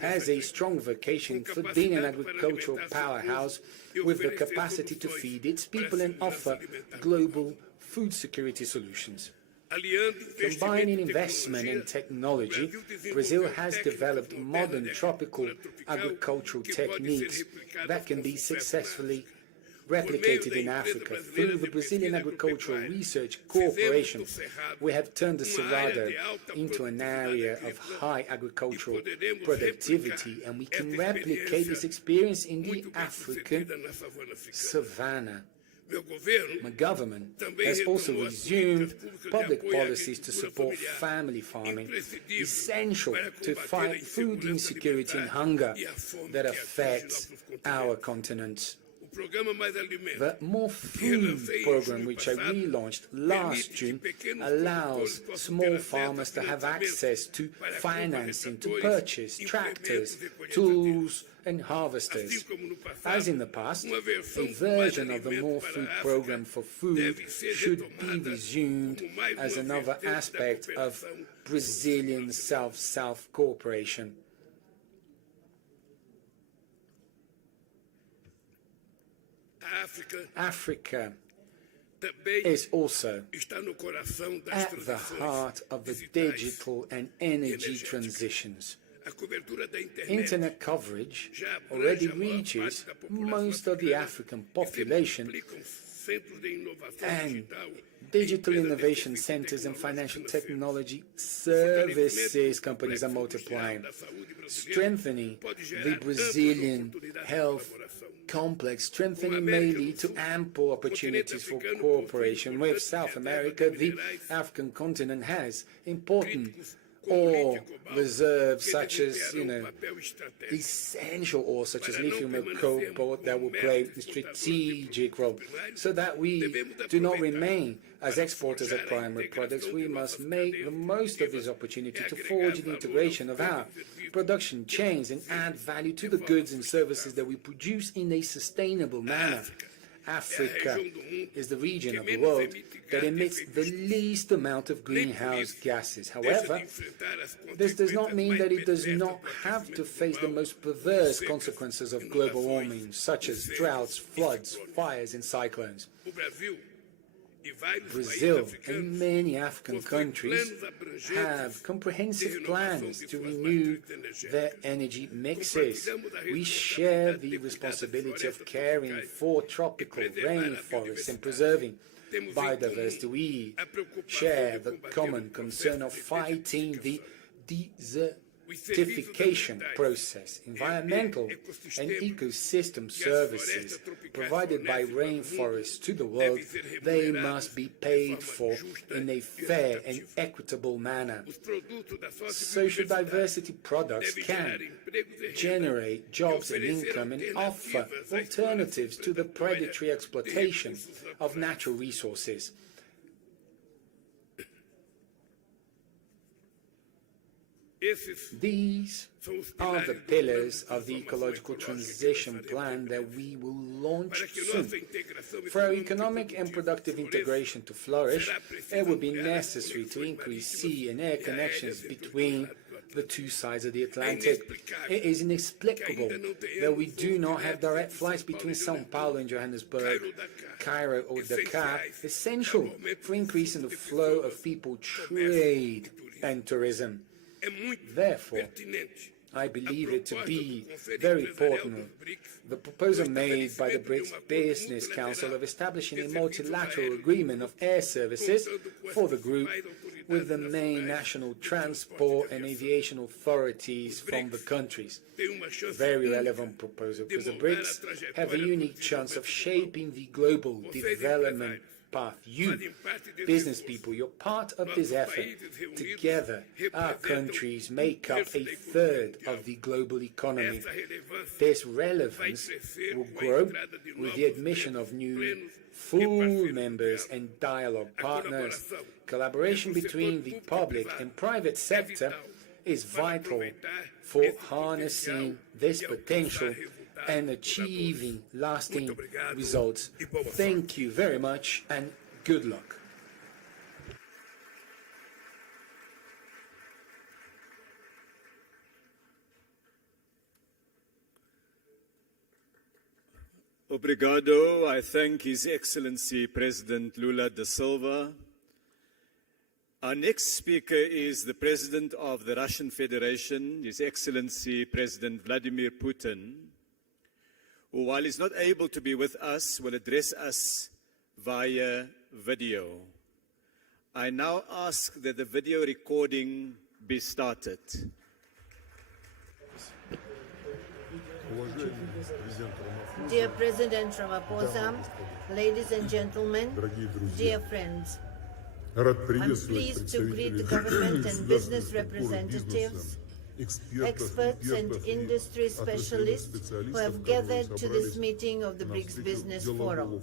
has a strong vocation for being an agricultural powerhouse with the capacity to feed its people and offer global food security solutions. Combining investment and technology, Brazil has developed modern tropical agricultural techniques that can be successfully replicated in Africa. Through the Brazilian Agricultural Research Corporation, we have turned the Cerrado into an area of high agricultural productivity, and we can replicate this experience in the African savanna. My government has also resumed public policies to support family farming, essential to fight food insecurity and hunger that affects our continent. The More Food program, which I relaunched last June, allows small farmers to have access to financing to purchase tractors, tools and harvesters. As in the past, a version of the More Food program for food should be resumed as another aspect of Brazilian South-South cooperation. Africa is also at the heart of the digital and energy transitions. Internet coverage already reaches most of the African population, and digital innovation centers and financial technology services companies are multiplying, strengthening the Brazilian health complex. Strengthening may lead to ample opportunities for cooperation with South America. The African continent has important ore reserves such as, essential ore such as lithium and cobalt that will play a strategic role. So that we do not remain as exporters of primary products, we must make the most of this opportunity to forge the integration of our production chains and add value to the goods and services that we produce in a sustainable manner. Africa is the region of the world that emits the least amount of greenhouse gases. However, this does not mean that it does not have to face the most perverse consequences of global warming, such as droughts, floods, fires and cyclones. Brazil and many African countries have comprehensive plans to renew their energy mixes. We share the responsibility of caring for tropical rainforests and preserving biodiversity. We share the common concern of fighting the desertification process. Environmental and ecosystem services provided by rainforests to the world, they must be paid for in a fair and equitable manner. Social diversity products can generate jobs and income and offer alternatives to the predatory exploitation of natural resources. These are the pillars of the ecological transition plan that we will launch soon. For our economic and productive integration to flourish, it will be necessary to increase sea and air connections between the two sides of the Atlantic. It is inexplicable that we do not have direct flights between São Paulo and Johannesburg, Cairo or Dakar, essential for increasing the flow of people, trade and tourism. Therefore, I believe it to be very important, the proposal made by the BRICS Business Council of establishing a multilateral agreement of air services for the group with the main national transport and aviation authorities from the countries. Very relevant proposal, because the BRICS have a unique chance of shaping the global development path. You, business people, you're part of this effort. Together, our countries make up a third of the global economy. This relevance will grow with the admission of new full members and dialogue partners. Collaboration between the public and private sector is vital for harnessing this potential and achieving lasting results. Thank you very much and good luck. Obrigado. I thank His Excellency President Lula da Silva. Our next speaker is the President of the Russian Federation, His Excellency President Vladimir Putin, who, while he's not able to be with us, will address us via video. I now ask that the video recording be started. Dear President Ramaphosa, ladies and gentlemen, dear friends, I'm pleased to greet the government and business representatives, experts and industry specialists who have gathered to this meeting of the BRICS Business Forum.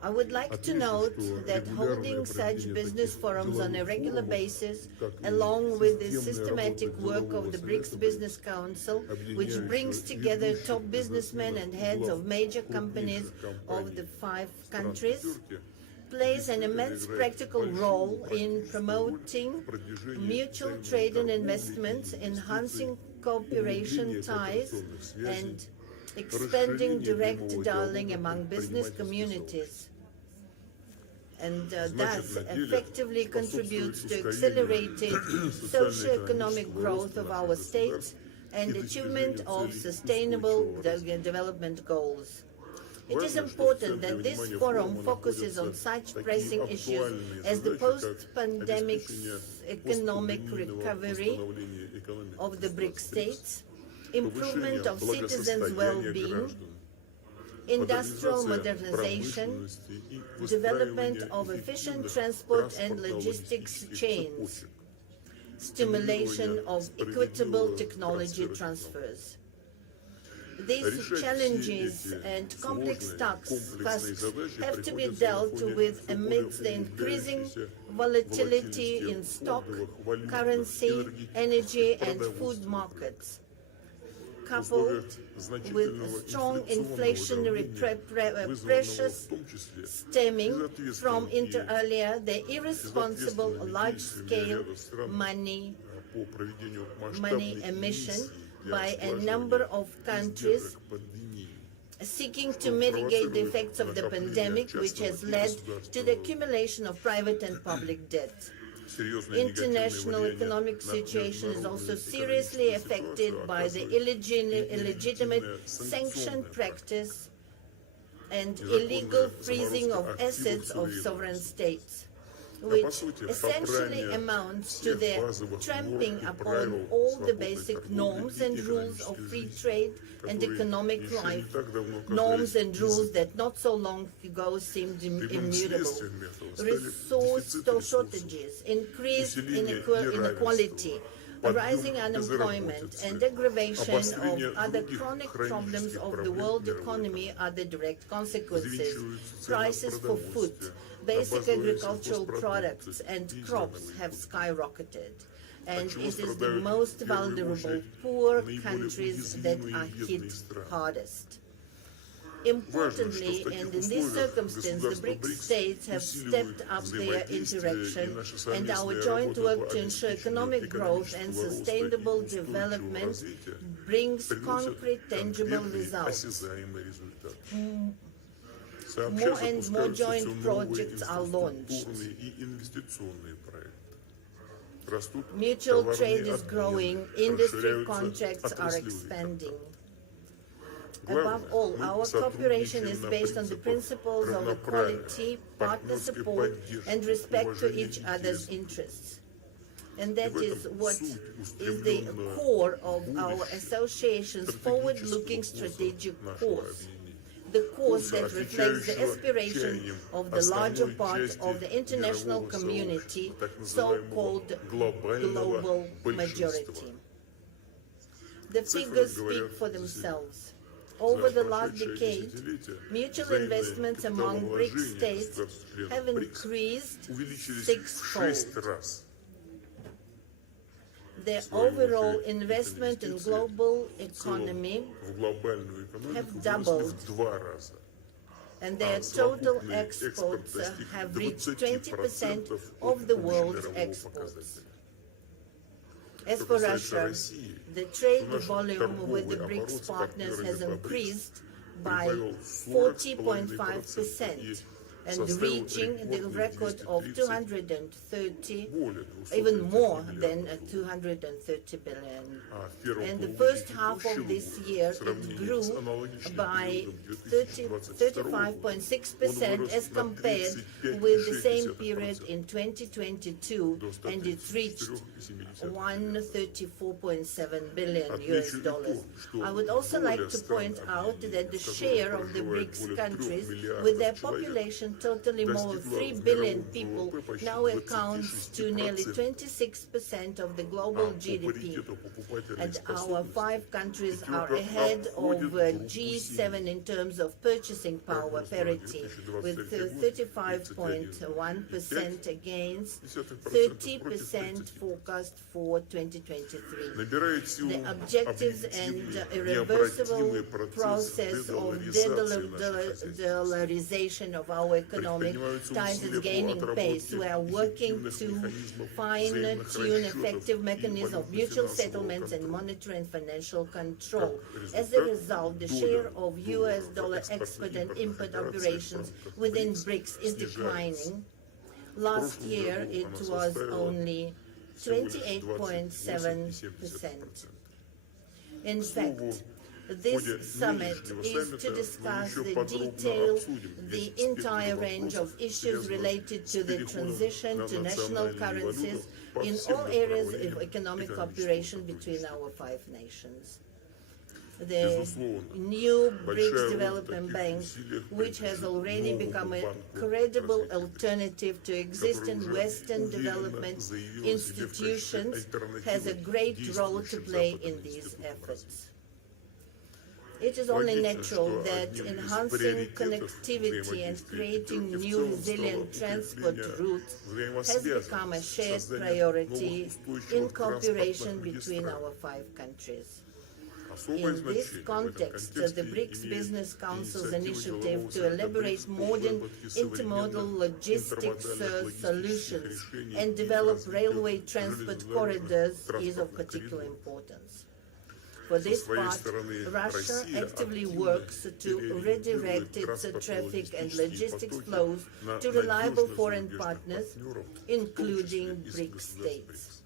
I would like to note that holding such business forums on a regular basis, along with the systematic work of the BRICS Business Council, which brings together top businessmen and heads of major companies of the 5 countries, plays an immense practical role in promoting mutual trade and investments, enhancing cooperation ties, and expanding direct dialogue among business communities, and thus effectively contributes to accelerated socio-economic growth of our states and achievement of sustainable development goals. It is important that this forum focuses on such pressing issues as the post-pandemic economic recovery of the BRICS states, improvement of citizens' well-being, industrial modernization, development of efficient transport and logistics chains, stimulation of equitable technology transfers. These challenges and complex tasks have to be dealt with amidst the increasing volatility in stock, currency, energy and food markets, coupled with strong inflationary pressures stemming from, inter alia, the irresponsible large-scale money emission by a number of countries seeking to mitigate the effects of the pandemic, which has led to the accumulation of private and public debt. International economic situation is also seriously affected by the illegitimate sanction practice and illegal freezing of assets of sovereign states, which essentially amounts to the trampling upon all the basic norms and rules of free trade and economic life, norms and rules that not so long ago seemed immutable. Resource shortages, increased inequality, rising unemployment, and aggravation of other chronic problems of the world economy are the direct consequences. Prices for food, basic agricultural products and crops have skyrocketed, and it is the most vulnerable, poor countries that are hit hardest. Importantly, and in this circumstance, the BRICS states have stepped up their interaction, and our joint work to ensure economic growth and sustainable development brings concrete, tangible results. More and more joint projects are launched. Mutual trade is growing, industry contracts are expanding. Above all, our cooperation is based on the principles of equality, partner support, and respect to each other's interests. And that is what is the core of our association's forward-looking strategic course. the course that reflects the aspiration of the larger part of the international community, so-called global majority. The figures speak for themselves. Over the last decade, mutual investments among BRICS states have increased sixfold. Their overall investment in global economy have doubled, and their total exports have reached 20% of the world's exports. As for Russia, the trade volume with the BRICS partners has increased by 40.5%, and reaching the record of 230, even more than 230 billion. And the first half of this year, it grew by 35.6% as compared with the same period in 2022, and it reached $134.7 billion US dollars. I would also like to point out that the share of the BRICS countries, with their population totally more than 3 billion people, now accounts to nearly 26% of the global GDP. And our 5 countries are ahead of G7 in terms of purchasing power parity, with 35.1% against 30% forecast for 2023. The objectives and irreversible process of de-dollarization of our economic times is gaining pace. We are working to fine-tune effective mechanisms of mutual settlements and monetary and financial control. As a result, the share of US dollar export and import operations within BRICS is declining. Last year, it was only 28.7%. In fact, this summit is to discuss the detail, the entire range of issues related to the transition to national currencies in all areas of economic cooperation between our 5 nations. The new BRICS Development Bank, which has already become a credible alternative to existing Western development institutions, has a great role to play in these efforts. It is only natural that enhancing connectivity and creating new resilient transport routes has become a shared priority in cooperation between our 5 countries. In this context, the BRICS Business Council's initiative to elaborate modern intermodal logistics solutions and develop railway transport corridors is of particular importance. For this part, Russia actively works to redirect its traffic and logistics flows to reliable foreign partners, including BRICS states.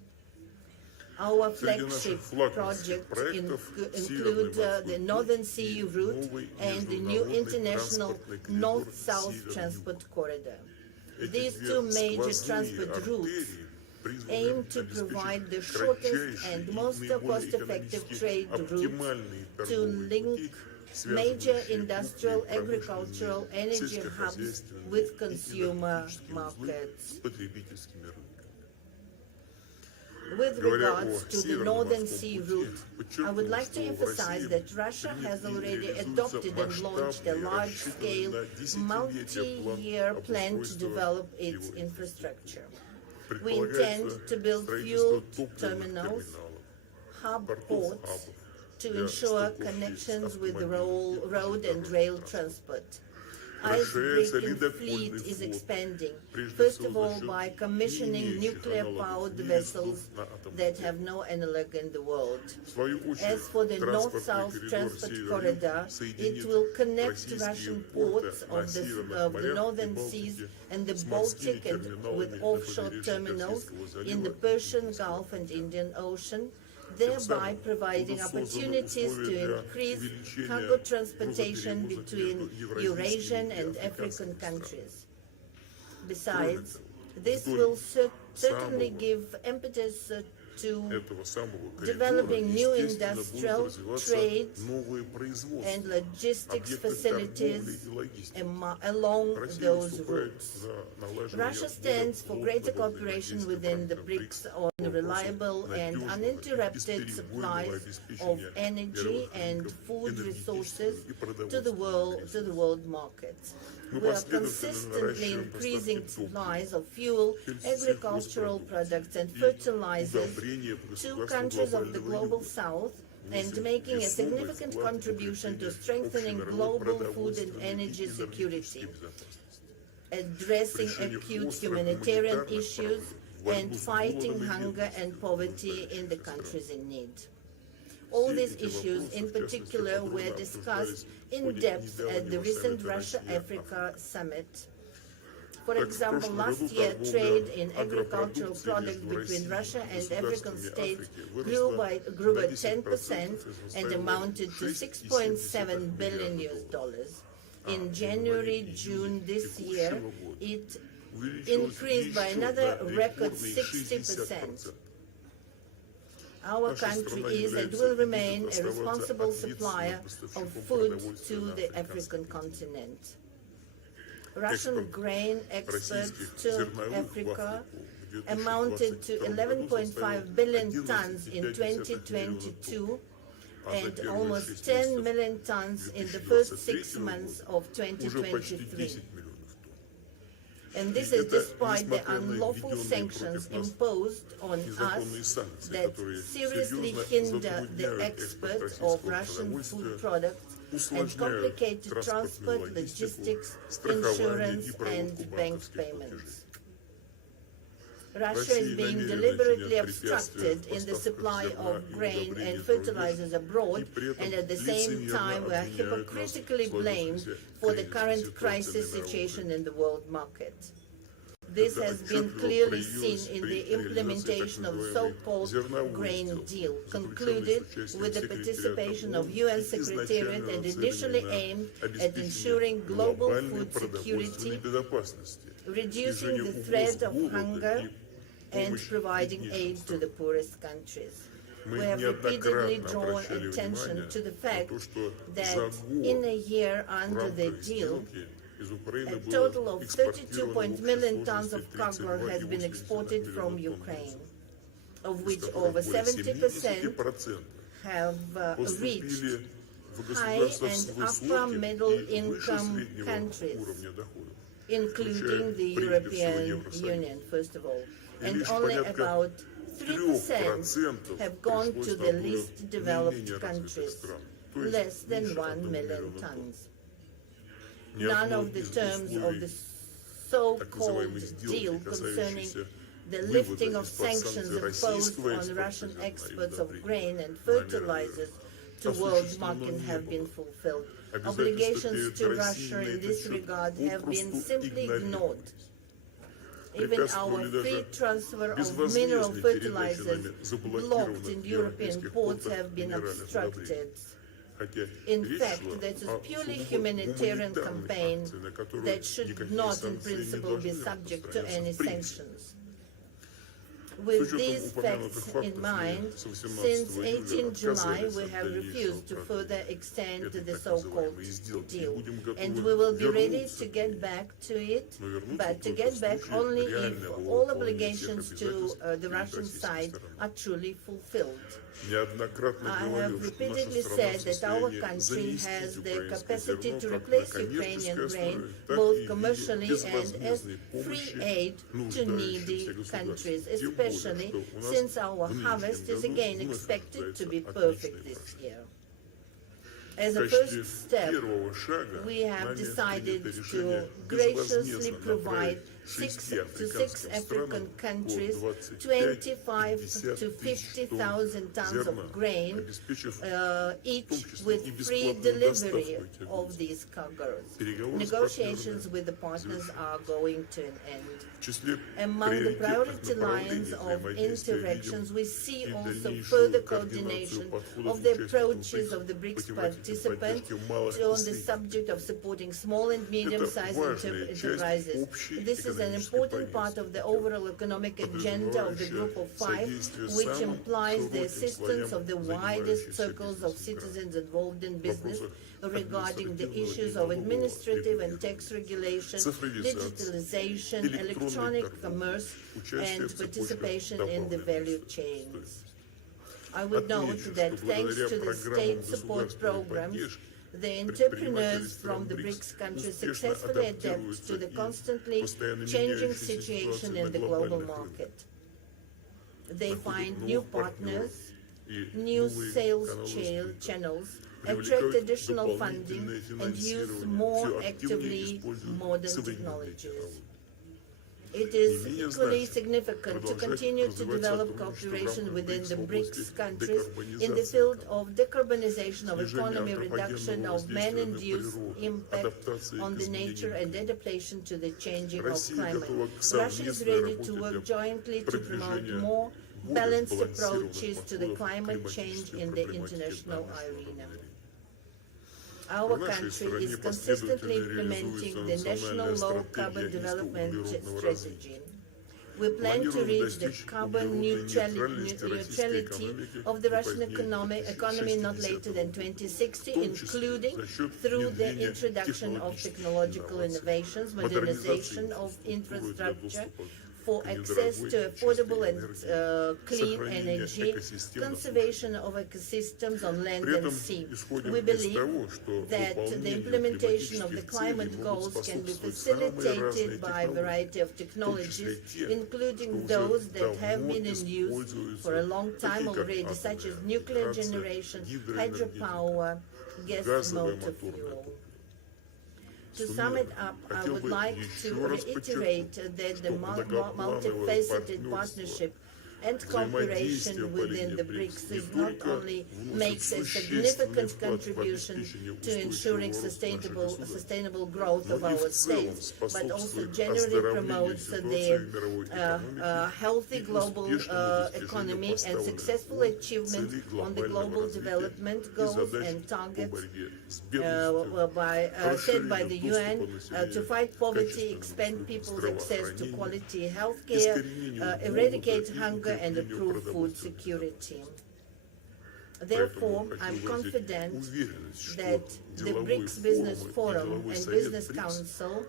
Our flagship projects include the Northern Sea route and the new international North-South transport corridor. These 2 major transport routes aim to provide the shortest and most cost-effective trade route to link major industrial, agricultural, energy hubs with consumer markets. With regards to the Northern Sea route, I would like to emphasize that Russia has already adopted and launched a large-scale, multi-year plan to develop its infrastructure. We intend to build fuel terminals, hub ports, to ensure connections with the road and rail transport. Icebreaking fleet is expanding, first of all by commissioning nuclear-powered vessels that have no analog in the world. As for the North-South transport corridor, it will connect Russian ports of the Northern Seas and the Baltic and with offshore terminals in the Persian Gulf and Indian Ocean, thereby providing opportunities to increase cargo transportation between Eurasian and African countries. Besides, this will certainly give impetus to этого самого коридора, developing new естественно, industrial, будут развиваться trade, новые производства, and logistics объекты facilities торговли и логистики. along Россия those выступает routes. за налаживание Russia stands for более greater плотного cooperation взаимодействия within the в рамках BRICS BRICS on по reliable вопросам and надежного и uninterrupted бесперебойного supplies of обеспечения energy мировых and рынков food resources энергетическими и to the продовольственными world markets. Мы We are последовательно consistently наращиваем increasing поставки supplies of fuel, agricultural products, and и fertilizers удобрения в to государства countries of the глобального global юга. south and making a significant contribution to strengthening global food and energy security, addressing acute humanitarian issues, and fighting hunger and poverty in the countries in need. All these issues, in particular, were discussed in depth at the recent Russia-Africa summit. For example, last year, trade in agricultural products between Russia and African states grew by 10% and amounted to $6.7 billion. In January-June this year, it increased by another record 60%. Our country is and will remain a responsible supplier of food to the African continent. Russian grain exports to Africa amounted to 11.5 billion tons in 2022 and almost 10 million tons in the first 6 months of 2023. And this is despite the unlawful sanctions imposed on us that seriously hinder the export of Russian food products and complicate the transport, logistics, insurance, and bank payments. Russia is being deliberately obstructed in the supply of grain and fertilizers abroad, and at the same time we are hypocritically blamed for the current crisis situation in the world market. This has been clearly seen in the implementation of the so-called grain deal, concluded with the participation of UN Secretariat and initially aimed at ensuring global food security, reducing the threat of hunger, and providing aid to the poorest countries. We have repeatedly drawn attention to the fact that in a year under the deal, a total of 32 million tons of cargo has been exported from Ukraine, of which over 70% have reached high and upper middle income countries, including the European Union, first of all. And only about 3% have gone to the least developed countries, less than 1 million tons. None of the terms of the so-called deal concerning the lifting of sanctions imposed on Russian exports of grain and fertilizers to world market have been fulfilled. Obligations to Russia in this regard have been simply ignored. Even our free transfer of mineral fertilizers blocked in European ports have been obstructed. In fact, that is a purely humanitarian campaign that should not in principle be subject to any sanctions. With these facts in mind, since 18 July we have refused to further extend the so-called deal, and we will be ready to get back to it, but to get back only if all obligations to the Russian side are truly fulfilled. I have repeatedly said that our country has the capacity to replace Ukrainian grain both commercially and as free aid to needy countries, especially since our harvest is again expected to be perfect this year. As a first step, we have decided to graciously provide to six African countries 25 to 50,000 tons of grain, each with free delivery of these cargoes. Negotiations with the partners are going to an end. Among the priority lines of interactions, we see also further coordination of the approaches of the BRICS participants on the subject of supporting small and medium-sized enterprises. This is is an important part of the overall economic agenda of the Group of Five, which implies the assistance of the widest circles of citizens involved in business regarding the issues of administrative and tax regulation, digitalization, electronic commerce, and participation in the value chains. I would note that thanks to the state support programs, the entrepreneurs from the BRICS countries successfully adapt to the constantly changing situation in the global market. They find new partners, new sales channels, attract additional funding, and use more actively modern technologies. It is equally significant to continue to develop cooperation within the BRICS countries in the field of decarbonization of economy, reduction of man-induced impact on the nature, and adaptation to the changing of climate. Russia is ready to work jointly to promote more balanced approaches to the climate change in the international arena. Our country is consistently implementing the National Low-Carbon Development Strategy. We plan to reach the carbon neutrality of the Russian economy not later than 2060, including through the introduction of technological innovations, modernization of infrastructure for access to affordable and clean energy, conservation of ecosystems on land and sea. We believe that the implementation of the climate goals can be facilitated by a variety of technologies, including those that have been in use for a long time already, such as nuclear generation, hydropower, gas motor fuel. To sum it up, I would like to reiterate that the multifaceted partnership and cooperation within the BRICS not only makes a significant contribution to ensuring sustainable growth of our states, but also generally promotes the healthy global economy and successful achievement on the global development goals and targets set by the UN to fight poverty, expand people's access to quality health care, eradicate hunger, and improve food security. Therefore, I'm confident that the BRICS Business Forum and Business Council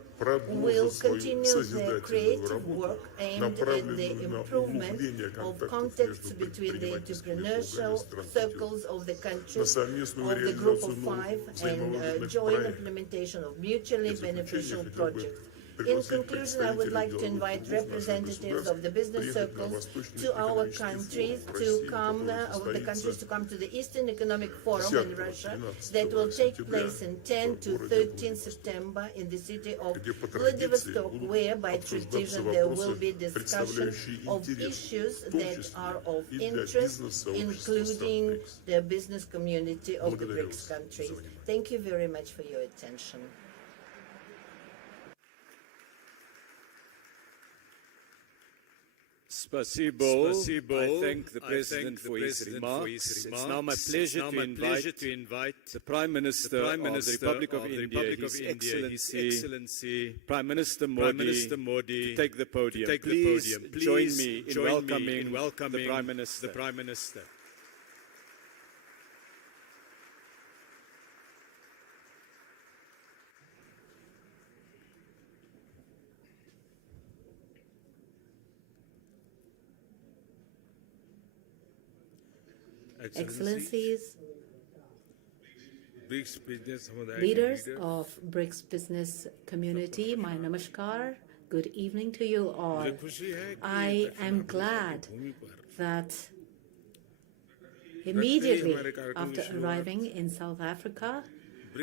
will continue their creative work aimed at the improvement of contacts between the entrepreneurial circles of the countries of the Group of Five and joint implementation of mutually beneficial projects. In conclusion, I would like to invite representatives of the business circles to our countries to come, to the Eastern Economic Forum in Russia that will take place in 10 to 13 September in the city of Vladivostok, where by tradition there will be discussion of issues that are of interest, including the business community of the BRICS countries. Thank you very much for your attention. Spasibo. I thank the President for his remarks. It's now my pleasure to invite the Prime Minister of the Republic of India, His Excellency Prime Minister Modi, to take the podium. Please join me in welcoming the Prime Minister. Excellencies, leaders of BRICS business community, my namaskar, good evening to you all. I am glad that immediately after arriving in South Africa,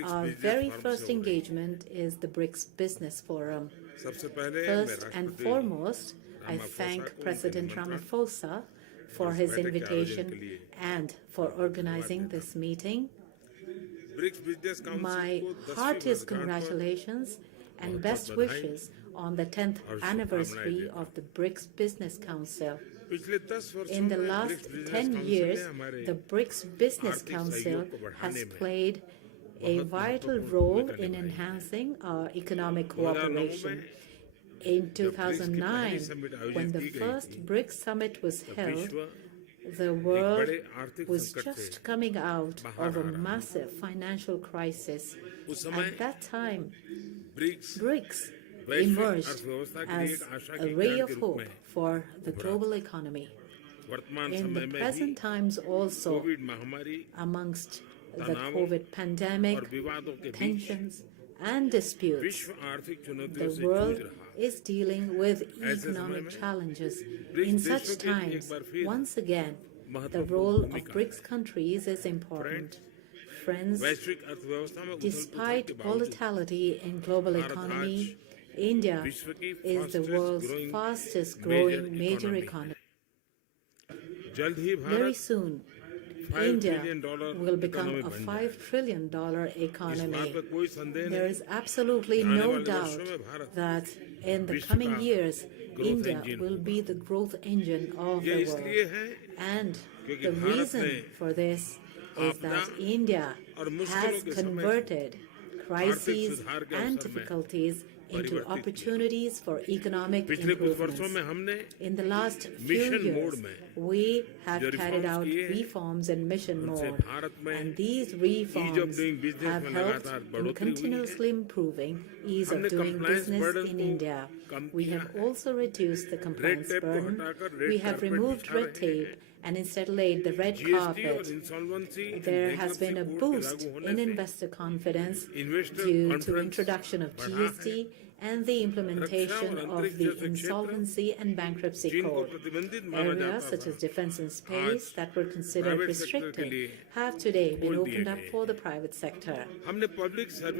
our very first engagement is the BRICS Business Forum. First and foremost, I thank President Ramaphosa for his invitation and for organizing this meeting. My heartiest congratulations and best wishes on the 10th anniversary of the BRICS Business Council. In the last 10 years, the BRICS Business Council has played a vital role in enhancing our economic cooperation. In 2009, when the first BRICS summit was held, the world was just coming out of a massive financial crisis. At that time, BRICS emerged as a ray of hope for the global economy. In the present times also, amongst the COVID pandemic, tensions and disputes, the world is dealing with economic challenges. In such times, once again, the role of BRICS countries is important. Friends, despite volatility in global economy, India is the world's fastest growing major economy. Very soon, India will become a $5 trillion economy. There is absolutely no doubt that in the coming years, India will be the growth engine of the world. And the reason for this is that India has converted crises and difficulties into opportunities for economic improvements. In the last few years, we have carried out reforms in mission mode, and these reforms have helped in continuously improving ease of doing business in India. We have also reduced the compliance burden. We have removed red tape and instead laid the red carpet. There has been a boost in investor confidence due to introduction of GST and the implementation of the Insolvency and Bankruptcy Code. Areas such as defense and space that were considered restricted have today been opened up for the private sector.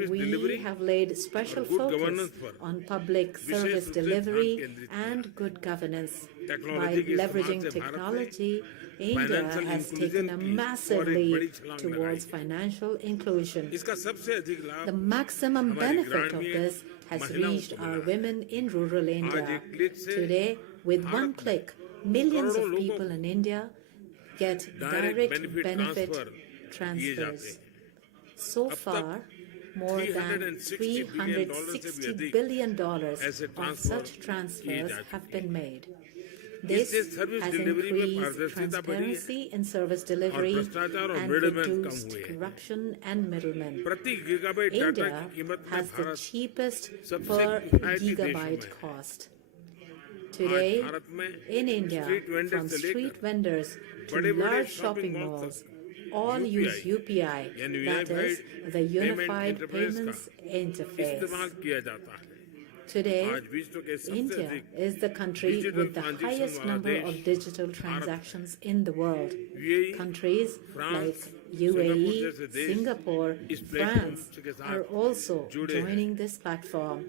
We have laid special focus on public service delivery and good governance. By leveraging technology, India has taken a massive leap towards financial inclusion. The maximum benefit of this has reached our women in rural India. Today, with one click, millions of people in India get direct benefit transfers. So far, more than $360 billion of such transfers have been made. This has increased transparency in service delivery and reduced corruption and middlemen. India has the cheapest per gigabyte cost. Today, in India, from street vendors to large shopping malls, all use UPI, that is, the Unified Payments Interface. Today, India is the country with the highest number of digital transactions in the world. Countries like UAE, Singapore, France are also joining this platform.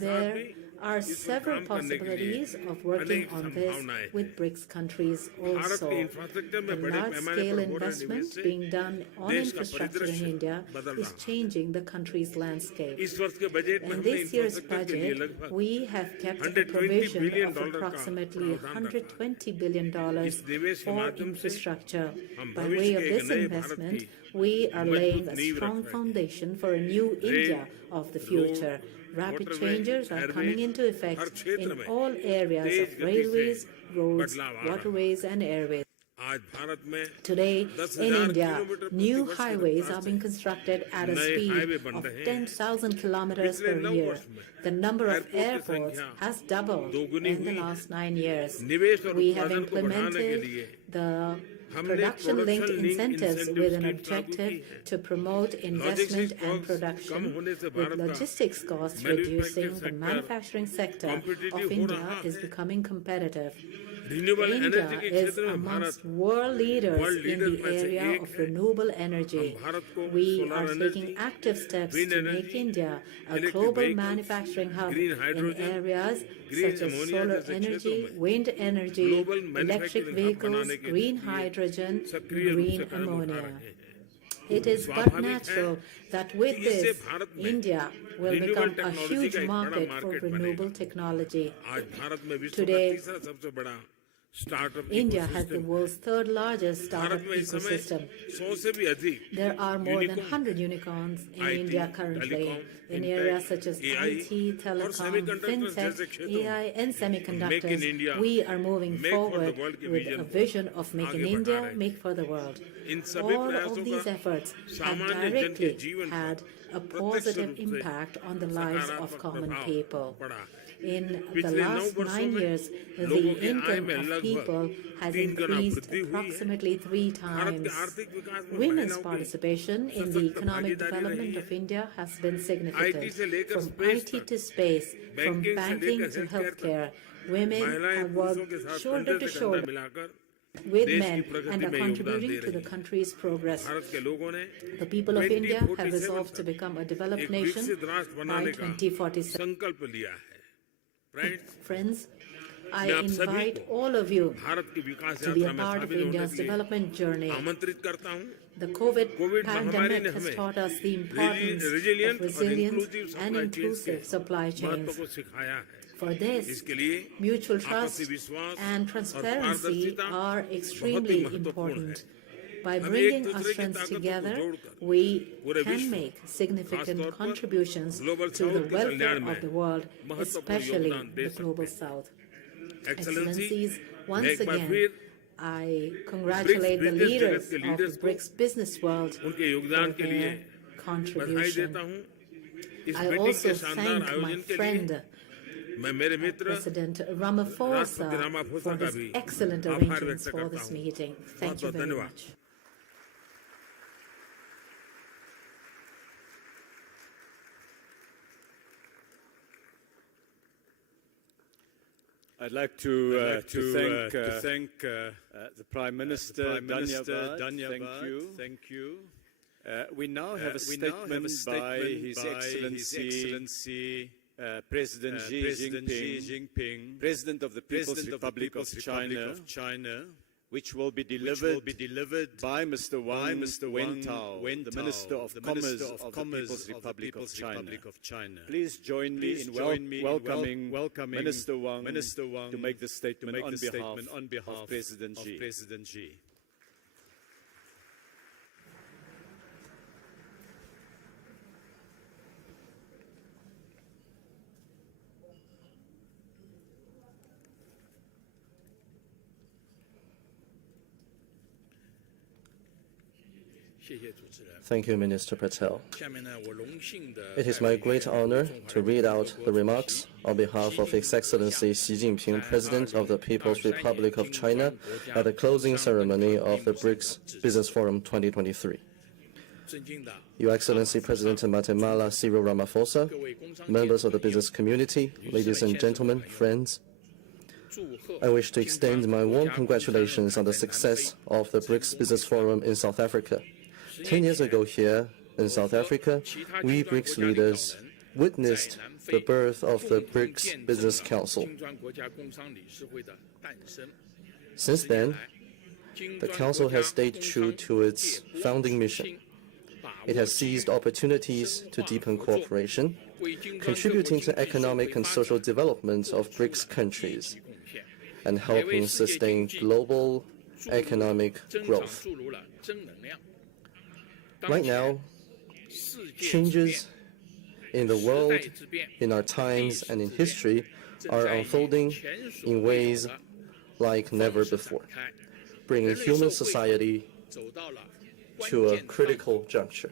There are several possibilities of working on this with BRICS countries also. The large-scale investment being done on infrastructure in India is changing the country's landscape. In this year's budget, we have kept a provision of approximately $120 billion for infrastructure. By way of this investment, we are laying a strong foundation for a new India of the future. Rapid changes are coming into effect in all areas of railways, roads, waterways, and airways. Today, in India, new highways are being constructed at a speed of 10,000 kilometers per year. The number of airports has doubled in the last 9 years. We have implemented the production-linked incentives with an objective to promote investment and production, with logistics costs reducing. The manufacturing sector of India is becoming competitive. India is amongst world leaders in the area of renewable energy. We are taking active steps to make India a global manufacturing hub in areas such as solar energy, wind energy, electric vehicles, green hydrogen, green ammonia. It is but natural that with this, India will become a huge market for renewable technology. Today, India has the world's third largest startup ecosystem. There are more than 100 unicorns in India currently in areas such as IT, telecom, fintech, AI, and semiconductors. We are moving forward with a vision of Make in India, Make for the World. All of these efforts have directly had a positive impact on the lives of common people. In the last 9 years, the income of people has increased approximately 3 times. Women's participation in the economic development of India has been significant. From IT to space, from banking to healthcare, women have worked shoulder to shoulder with men and are contributing to the country's progress. The people of India have resolved to become a developed nation by 2047. Friends, I invite all of you to be a part of India's development journey. The COVID pandemic has taught us the importance of resilience and inclusive supply chains. For this, mutual trust and transparency are extremely important. By bringing our strengths together, we can make significant contributions to the welfare of the world, especially the Global South. Excellencies, once again, I congratulate the leaders of the BRICS business world for their contribution. I also thank my friend, President Ramaphosa, for his excellent arrangements for this meeting. Thank you very much. I'd like to thank the Prime Minister, Danyavad. Thank you. We now have a statement by His Excellency President Xi Jinping, President of the People's Republic of China, which will be delivered by Mr. Wang Wentao, the Minister of Commerce of the People's Republic of China. Please join me in welcoming Minister Wang to make the statement on behalf of President Xi. Thank you, Minister Patel. It is my great honor to read out the remarks on behalf of His Excellency Xi Jinping, President of the People's Republic of China, at the closing ceremony of the BRICS Business Forum 2023. Your Excellency President Guatemala Cyril Ramaphosa, members of the business community, ladies and gentlemen, friends, I wish to extend my warm congratulations on the success of the BRICS Business Forum in South Africa. 10 years ago here in South Africa, we BRICS leaders witnessed the birth of the BRICS Business Council. Since then, the Council has stayed true to its founding mission. It has seized opportunities to deepen cooperation, contributing to economic and social development of BRICS countries, and helping sustain global economic growth. Right now, changes in the world, in our times, and in history are unfolding in ways like never before, bringing human society to a critical juncture.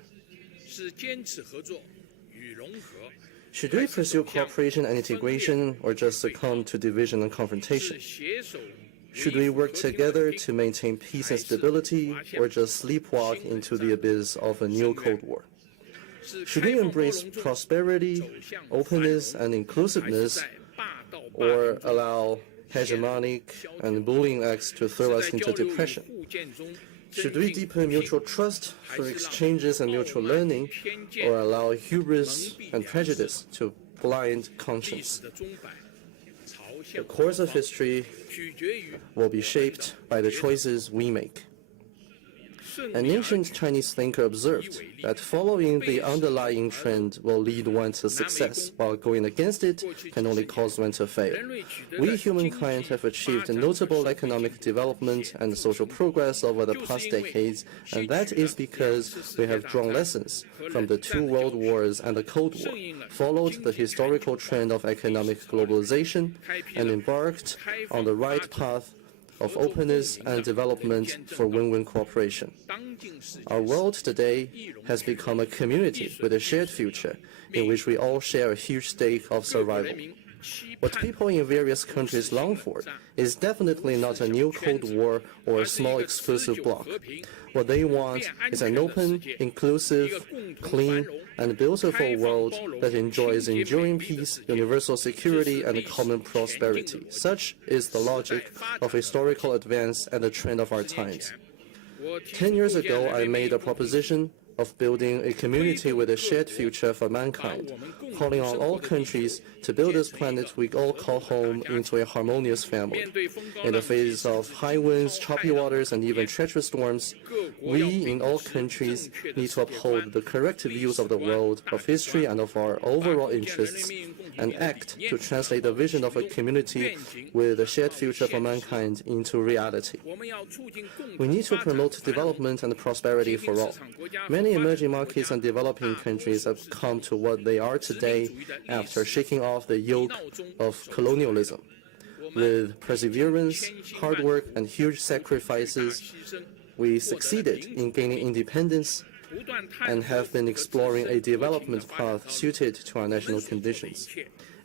Should we pursue cooperation and integration, or just succumb to division and confrontation? Should we work together to maintain peace and stability, or just sleepwalk into the abyss of a new Cold War? Should we embrace prosperity, openness, and inclusiveness, or allow hegemonic and bullying acts to throw us into depression? Should we deepen mutual trust through exchanges and mutual learning, or allow hubris and prejudice to blind conscience? The course of history will be shaped by the choices we make. An ancient Chinese thinker observed that following the underlying trend will lead one to success, while going against it can only cause one to fail. We humankind have achieved notable economic development and social progress over the past decades, and that is because we have drawn lessons from the 2 world wars and the Cold War, followed the historical trend of economic globalization, and embarked on the right path of openness and development for win-win cooperation. Our world today has become a community with a shared future in which we all share a huge stake of survival. What people in various countries long for is definitely not a new Cold War or a small exclusive bloc. What they want is an open, inclusive, clean, and beautiful world that enjoys enduring peace, universal security, and common prosperity. Such is the logic of historical advance and the trend of our times. 10 years ago, I made a proposition of building a community with a shared future for mankind, calling on all countries to build this planet we all call home into a harmonious family. In the face of high winds, choppy waters, and even treacherous storms, we in all countries need to uphold the correct views of the world, of history, and of our overall interests, and act to translate the vision of a community with a shared future for mankind into reality. We need to promote development and prosperity for all. Many emerging markets and developing countries have come to what they are today after shaking off the yoke of colonialism. With perseverance, hard work, and huge sacrifices, we succeeded in gaining independence and have been exploring a development path suited to our national conditions.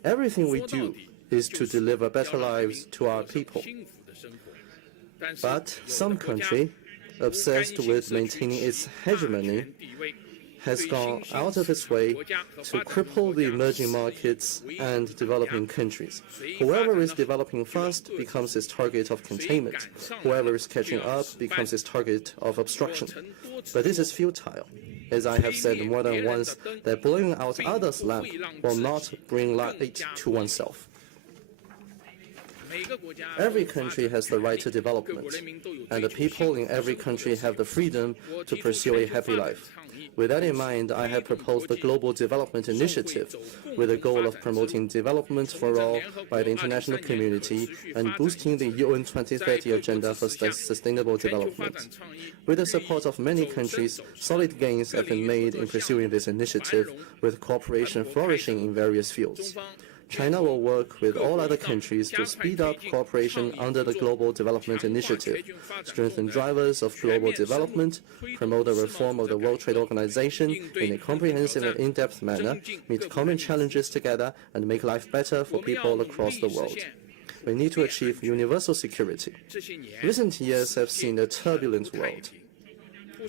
Everything we do is to deliver better lives to our people. But some country, obsessed with maintaining its hegemony, has gone out of its way to cripple the emerging markets and developing countries. Whoever is developing fast becomes its target of containment. Whoever is catching up becomes its target of obstruction. But this is futile. As I have said more than once, that blowing out others' lamp will not bring light to oneself. Every country has the right to development, and the people in every country have the freedom to pursue a happy life. With that in mind, I have proposed the Global Development Initiative with the goal of promoting development for all by the international community and boosting the UN 2030 Agenda for Sustainable Development. With the support of many countries, solid gains have been made in pursuing this initiative, with cooperation flourishing in various fields. China will work with all other countries to speed up cooperation under the Global Development Initiative, strengthen drivers of global development, promote the reform of the World Trade Organization in a comprehensive and in-depth manner, meet common challenges together, and make life better for people across the world. We need to achieve universal security. Recent years have seen a turbulent world.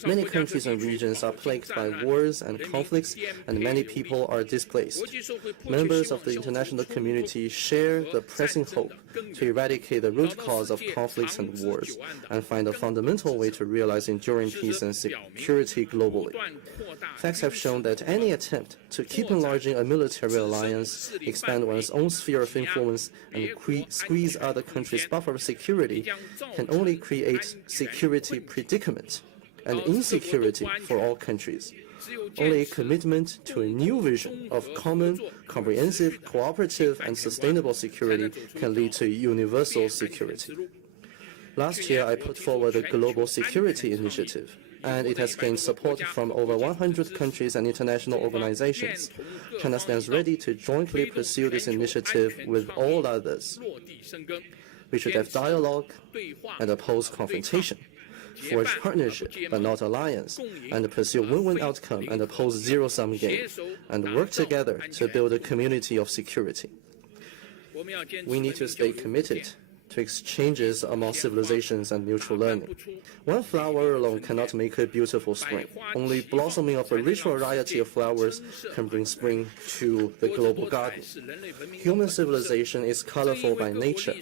Many countries and regions are plagued by wars and conflicts, and many people are displaced. Members of the international community share the pressing hope to eradicate the root cause of conflicts and wars, and find a fundamental way to realize enduring peace and security globally. Facts have shown that any attempt to keep enlarging a military alliance, expand one's own sphere of influence, and squeeze other countries' buffer of security can only create security predicament and insecurity for all countries. Only a commitment to a new vision of common, comprehensive, cooperative, and sustainable security can lead to universal security. Last year, I put forward a Global Security Initiative, and it has gained support from over 100 countries and international organizations. China stands ready to jointly pursue this initiative with all others. We should have dialogue and oppose confrontation, forge partnership but not alliance, and pursue win-win outcome and oppose zero-sum game, and work together to build a community of security. We need to stay committed to exchanges among civilizations and mutual learning. One flower alone cannot make a beautiful spring. Only blossoming of a rich variety of flowers can bring spring to the global garden. Human civilization is colorful by nature.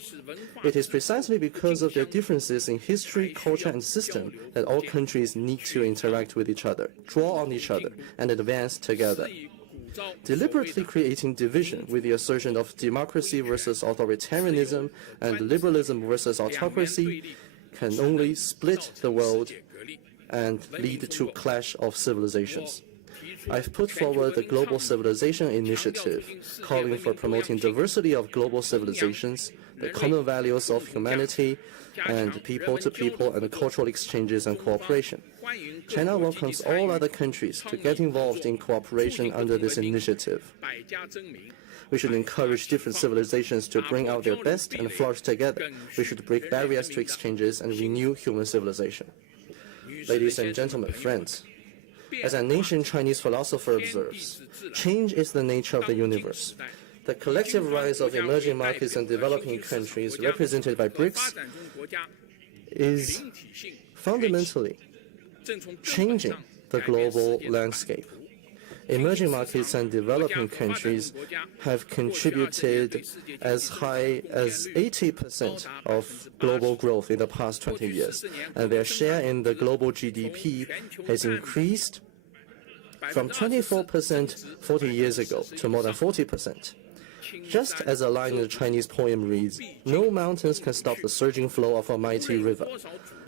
It is precisely because of their differences in history, culture, and system that all countries need to interact with each other, draw on each other, and advance together. Deliberately creating division with the assertion of democracy versus authoritarianism and liberalism versus autocracy can only split the world and lead to clash of civilizations. I've put forward the Global Civilization Initiative, calling for promoting diversity of global civilizations, the common values of humanity, and people-to-people and cultural exchanges and cooperation. China welcomes all other countries to get involved in cooperation under this initiative. We should encourage different civilizations to bring out their best and flourish together. We should break barriers to exchanges and renew human civilization. Ladies and gentlemen, friends, as an ancient Chinese philosopher observes, change is the nature of the universe. The collective rise of emerging markets and developing countries represented by BRICS is fundamentally changing the global landscape. Emerging markets and developing countries have contributed as high as 80% of global growth in the past 20 years, and their share in the global GDP has increased from 24% 40 years ago to more than 40%. Just as a line in the Chinese poem reads, "No mountains can stop the surging flow of a mighty river."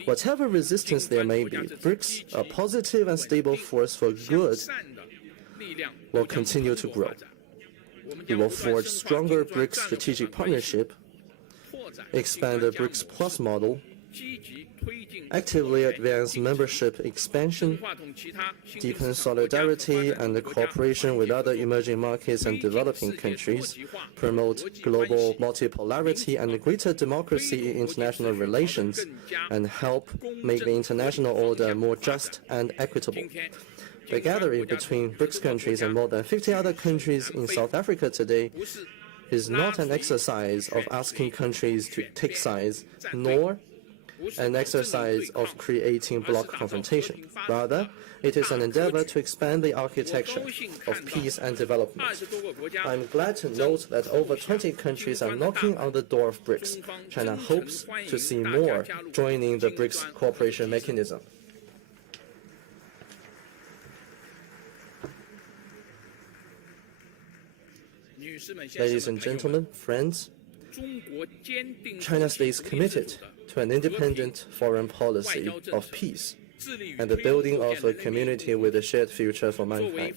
Whatever resistance there may be, BRICS, a positive and stable force for good, will continue to grow. We will forge stronger BRICS strategic partnership, expand the BRICS Plus model, actively advance membership expansion, deepen solidarity and cooperation with other emerging markets and developing countries, promote global multipolarity and greater democracy in international relations, and help make the international order more just and equitable. The gathering between BRICS countries and more than 50 other countries in South Africa today is not an exercise of asking countries to take sides, nor an exercise of creating bloc confrontation. Rather, it is an endeavor to expand the architecture of peace and development. I'm glad to note that over 20 countries are knocking on the door of BRICS. China hopes to see more joining the BRICS cooperation mechanism. Ladies and gentlemen, friends, China stays committed to an independent foreign policy of peace and the building of a community with a shared future for mankind.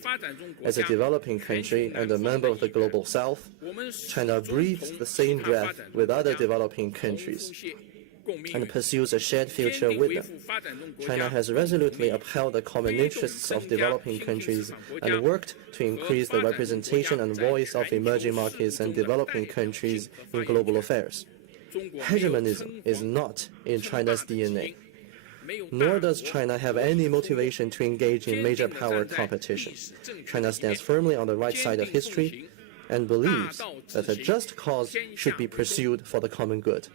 As a developing country and a member of the Global South, China breathes the same breath with other developing countries and pursues a shared future with them. China has resolutely upheld the common interests of developing countries and worked to increase the representation and voice of emerging markets and developing countries in global affairs. Hegemonism is not in China's DNA, nor does China have any motivation to engage in major power competition. China stands firmly on the right side of history and believes that a just cause should be pursued for the common good.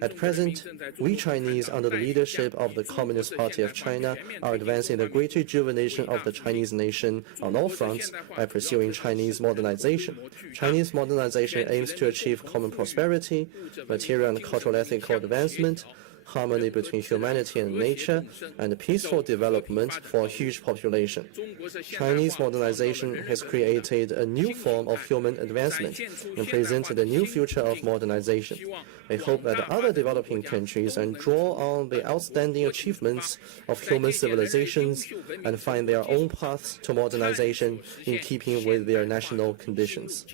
At present, we Chinese, under the leadership of the Communist Party of China, are advancing the great rejuvenation of the Chinese nation on all fronts by pursuing Chinese modernization. Chinese modernization aims to achieve common prosperity, material and cultural ethical advancement, harmony between humanity and nature, and peaceful development for a huge population. Chinese modernization has created a new form of human advancement and presented a new future of modernization. I hope that other developing countries and draw on the outstanding achievements of human civilizations and find their own paths to modernization in keeping with their national conditions.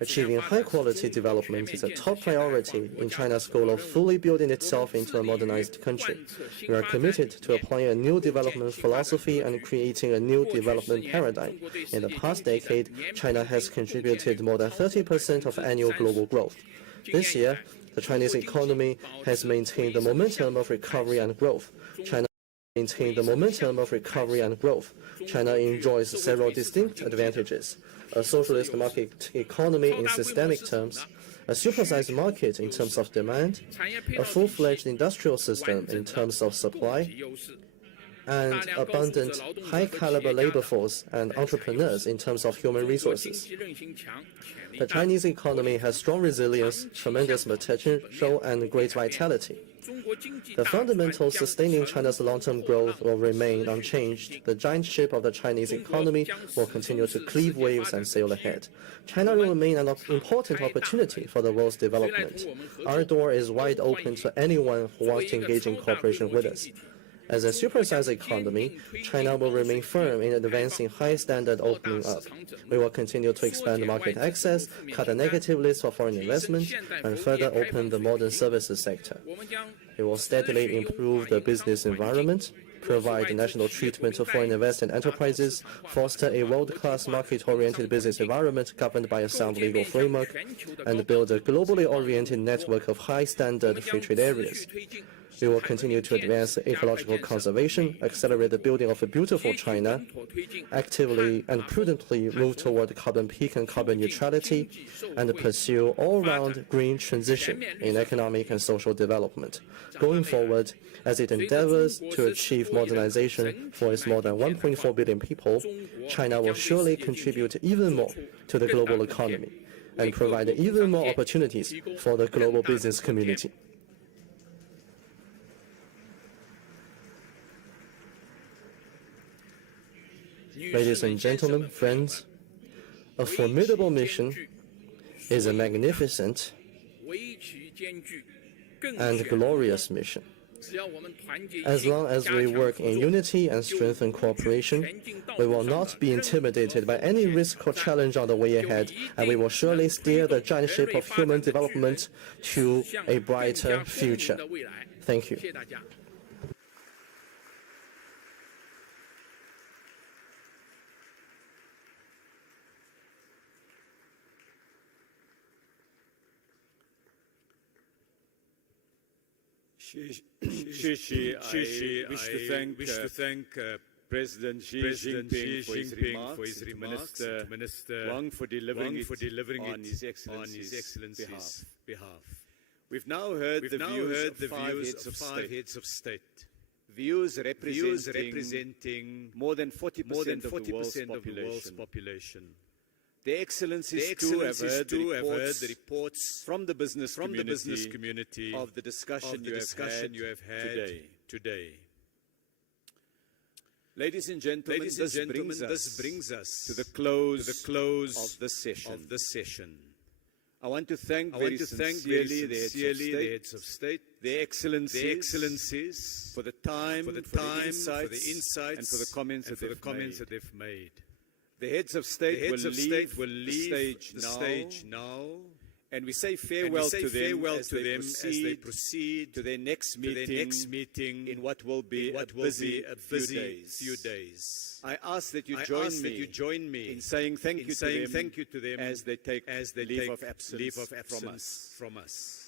Achieving high-quality development is a top priority in China's goal of fully building itself into a modernized country. We are committed to applying a new development philosophy and creating a new development paradigm. In the past decade, China has contributed more than 30% of annual global growth. This year, the Chinese economy has maintained the momentum of recovery and growth. China enjoys several distinct advantages: a socialist market economy in systemic terms, a supersized market in terms of demand, a full-fledged industrial system in terms of supply, and abundant high-caliber labor force and entrepreneurs in terms of human resources. The Chinese economy has strong resilience, tremendous potential, and great vitality. The fundamentals sustaining China's long-term growth will remain unchanged. The giant ship of the Chinese economy will continue to cleave waves and sail ahead. China will remain an important opportunity for the world's development. Our door is wide open to anyone who wants to engage in cooperation with us. As a supersized economy, China will remain firm in advancing high-standard opening up. We will continue to expand market access, cut the negative list for foreign investment, and further open the modern services sector. We will steadily improve the business environment, provide national treatment to foreign investment enterprises, foster a world-class market-oriented business environment governed by a sound legal framework, and build a globally oriented network of high-standard free trade areas. We will continue to advance ecological conservation, accelerate the building of a beautiful China, actively and prudently move toward carbon peak and carbon neutrality, and pursue all-round green transition in economic and social development. Going forward, as it endeavors to achieve modernization for its more than 1.4 billion people, China will surely contribute even more to the global economy and provide even more opportunities for the global business community. Ladies and gentlemen, friends, a formidable mission is a magnificent and glorious mission. As long as we work in unity and strengthen cooperation, we will not be intimidated by any risk or challenge on the way ahead, and we will surely steer the giant ship of human development to a brighter future. Thank you. Shishi, I wish to thank President Xi Jinping for his remarks, Minister Wang for delivering it on His Excellency's behalf. We've now heard the views of five heads of state. Views representing more than 40% of the world's population. The Excellencies too have heard the reports from the business community of the discussion you have had today. Ladies and gentlemen, this brings us to the close of this session. I want to thank very sincerely the heads of state, the Excellencies, for the time, for the insights, and for the comments that they've made. The heads of state will leave the stage now, and we say farewell to them as they proceed to their next meeting in what will be a busy few days. I ask that you join me in saying thank you to them as they take leave of absence from us.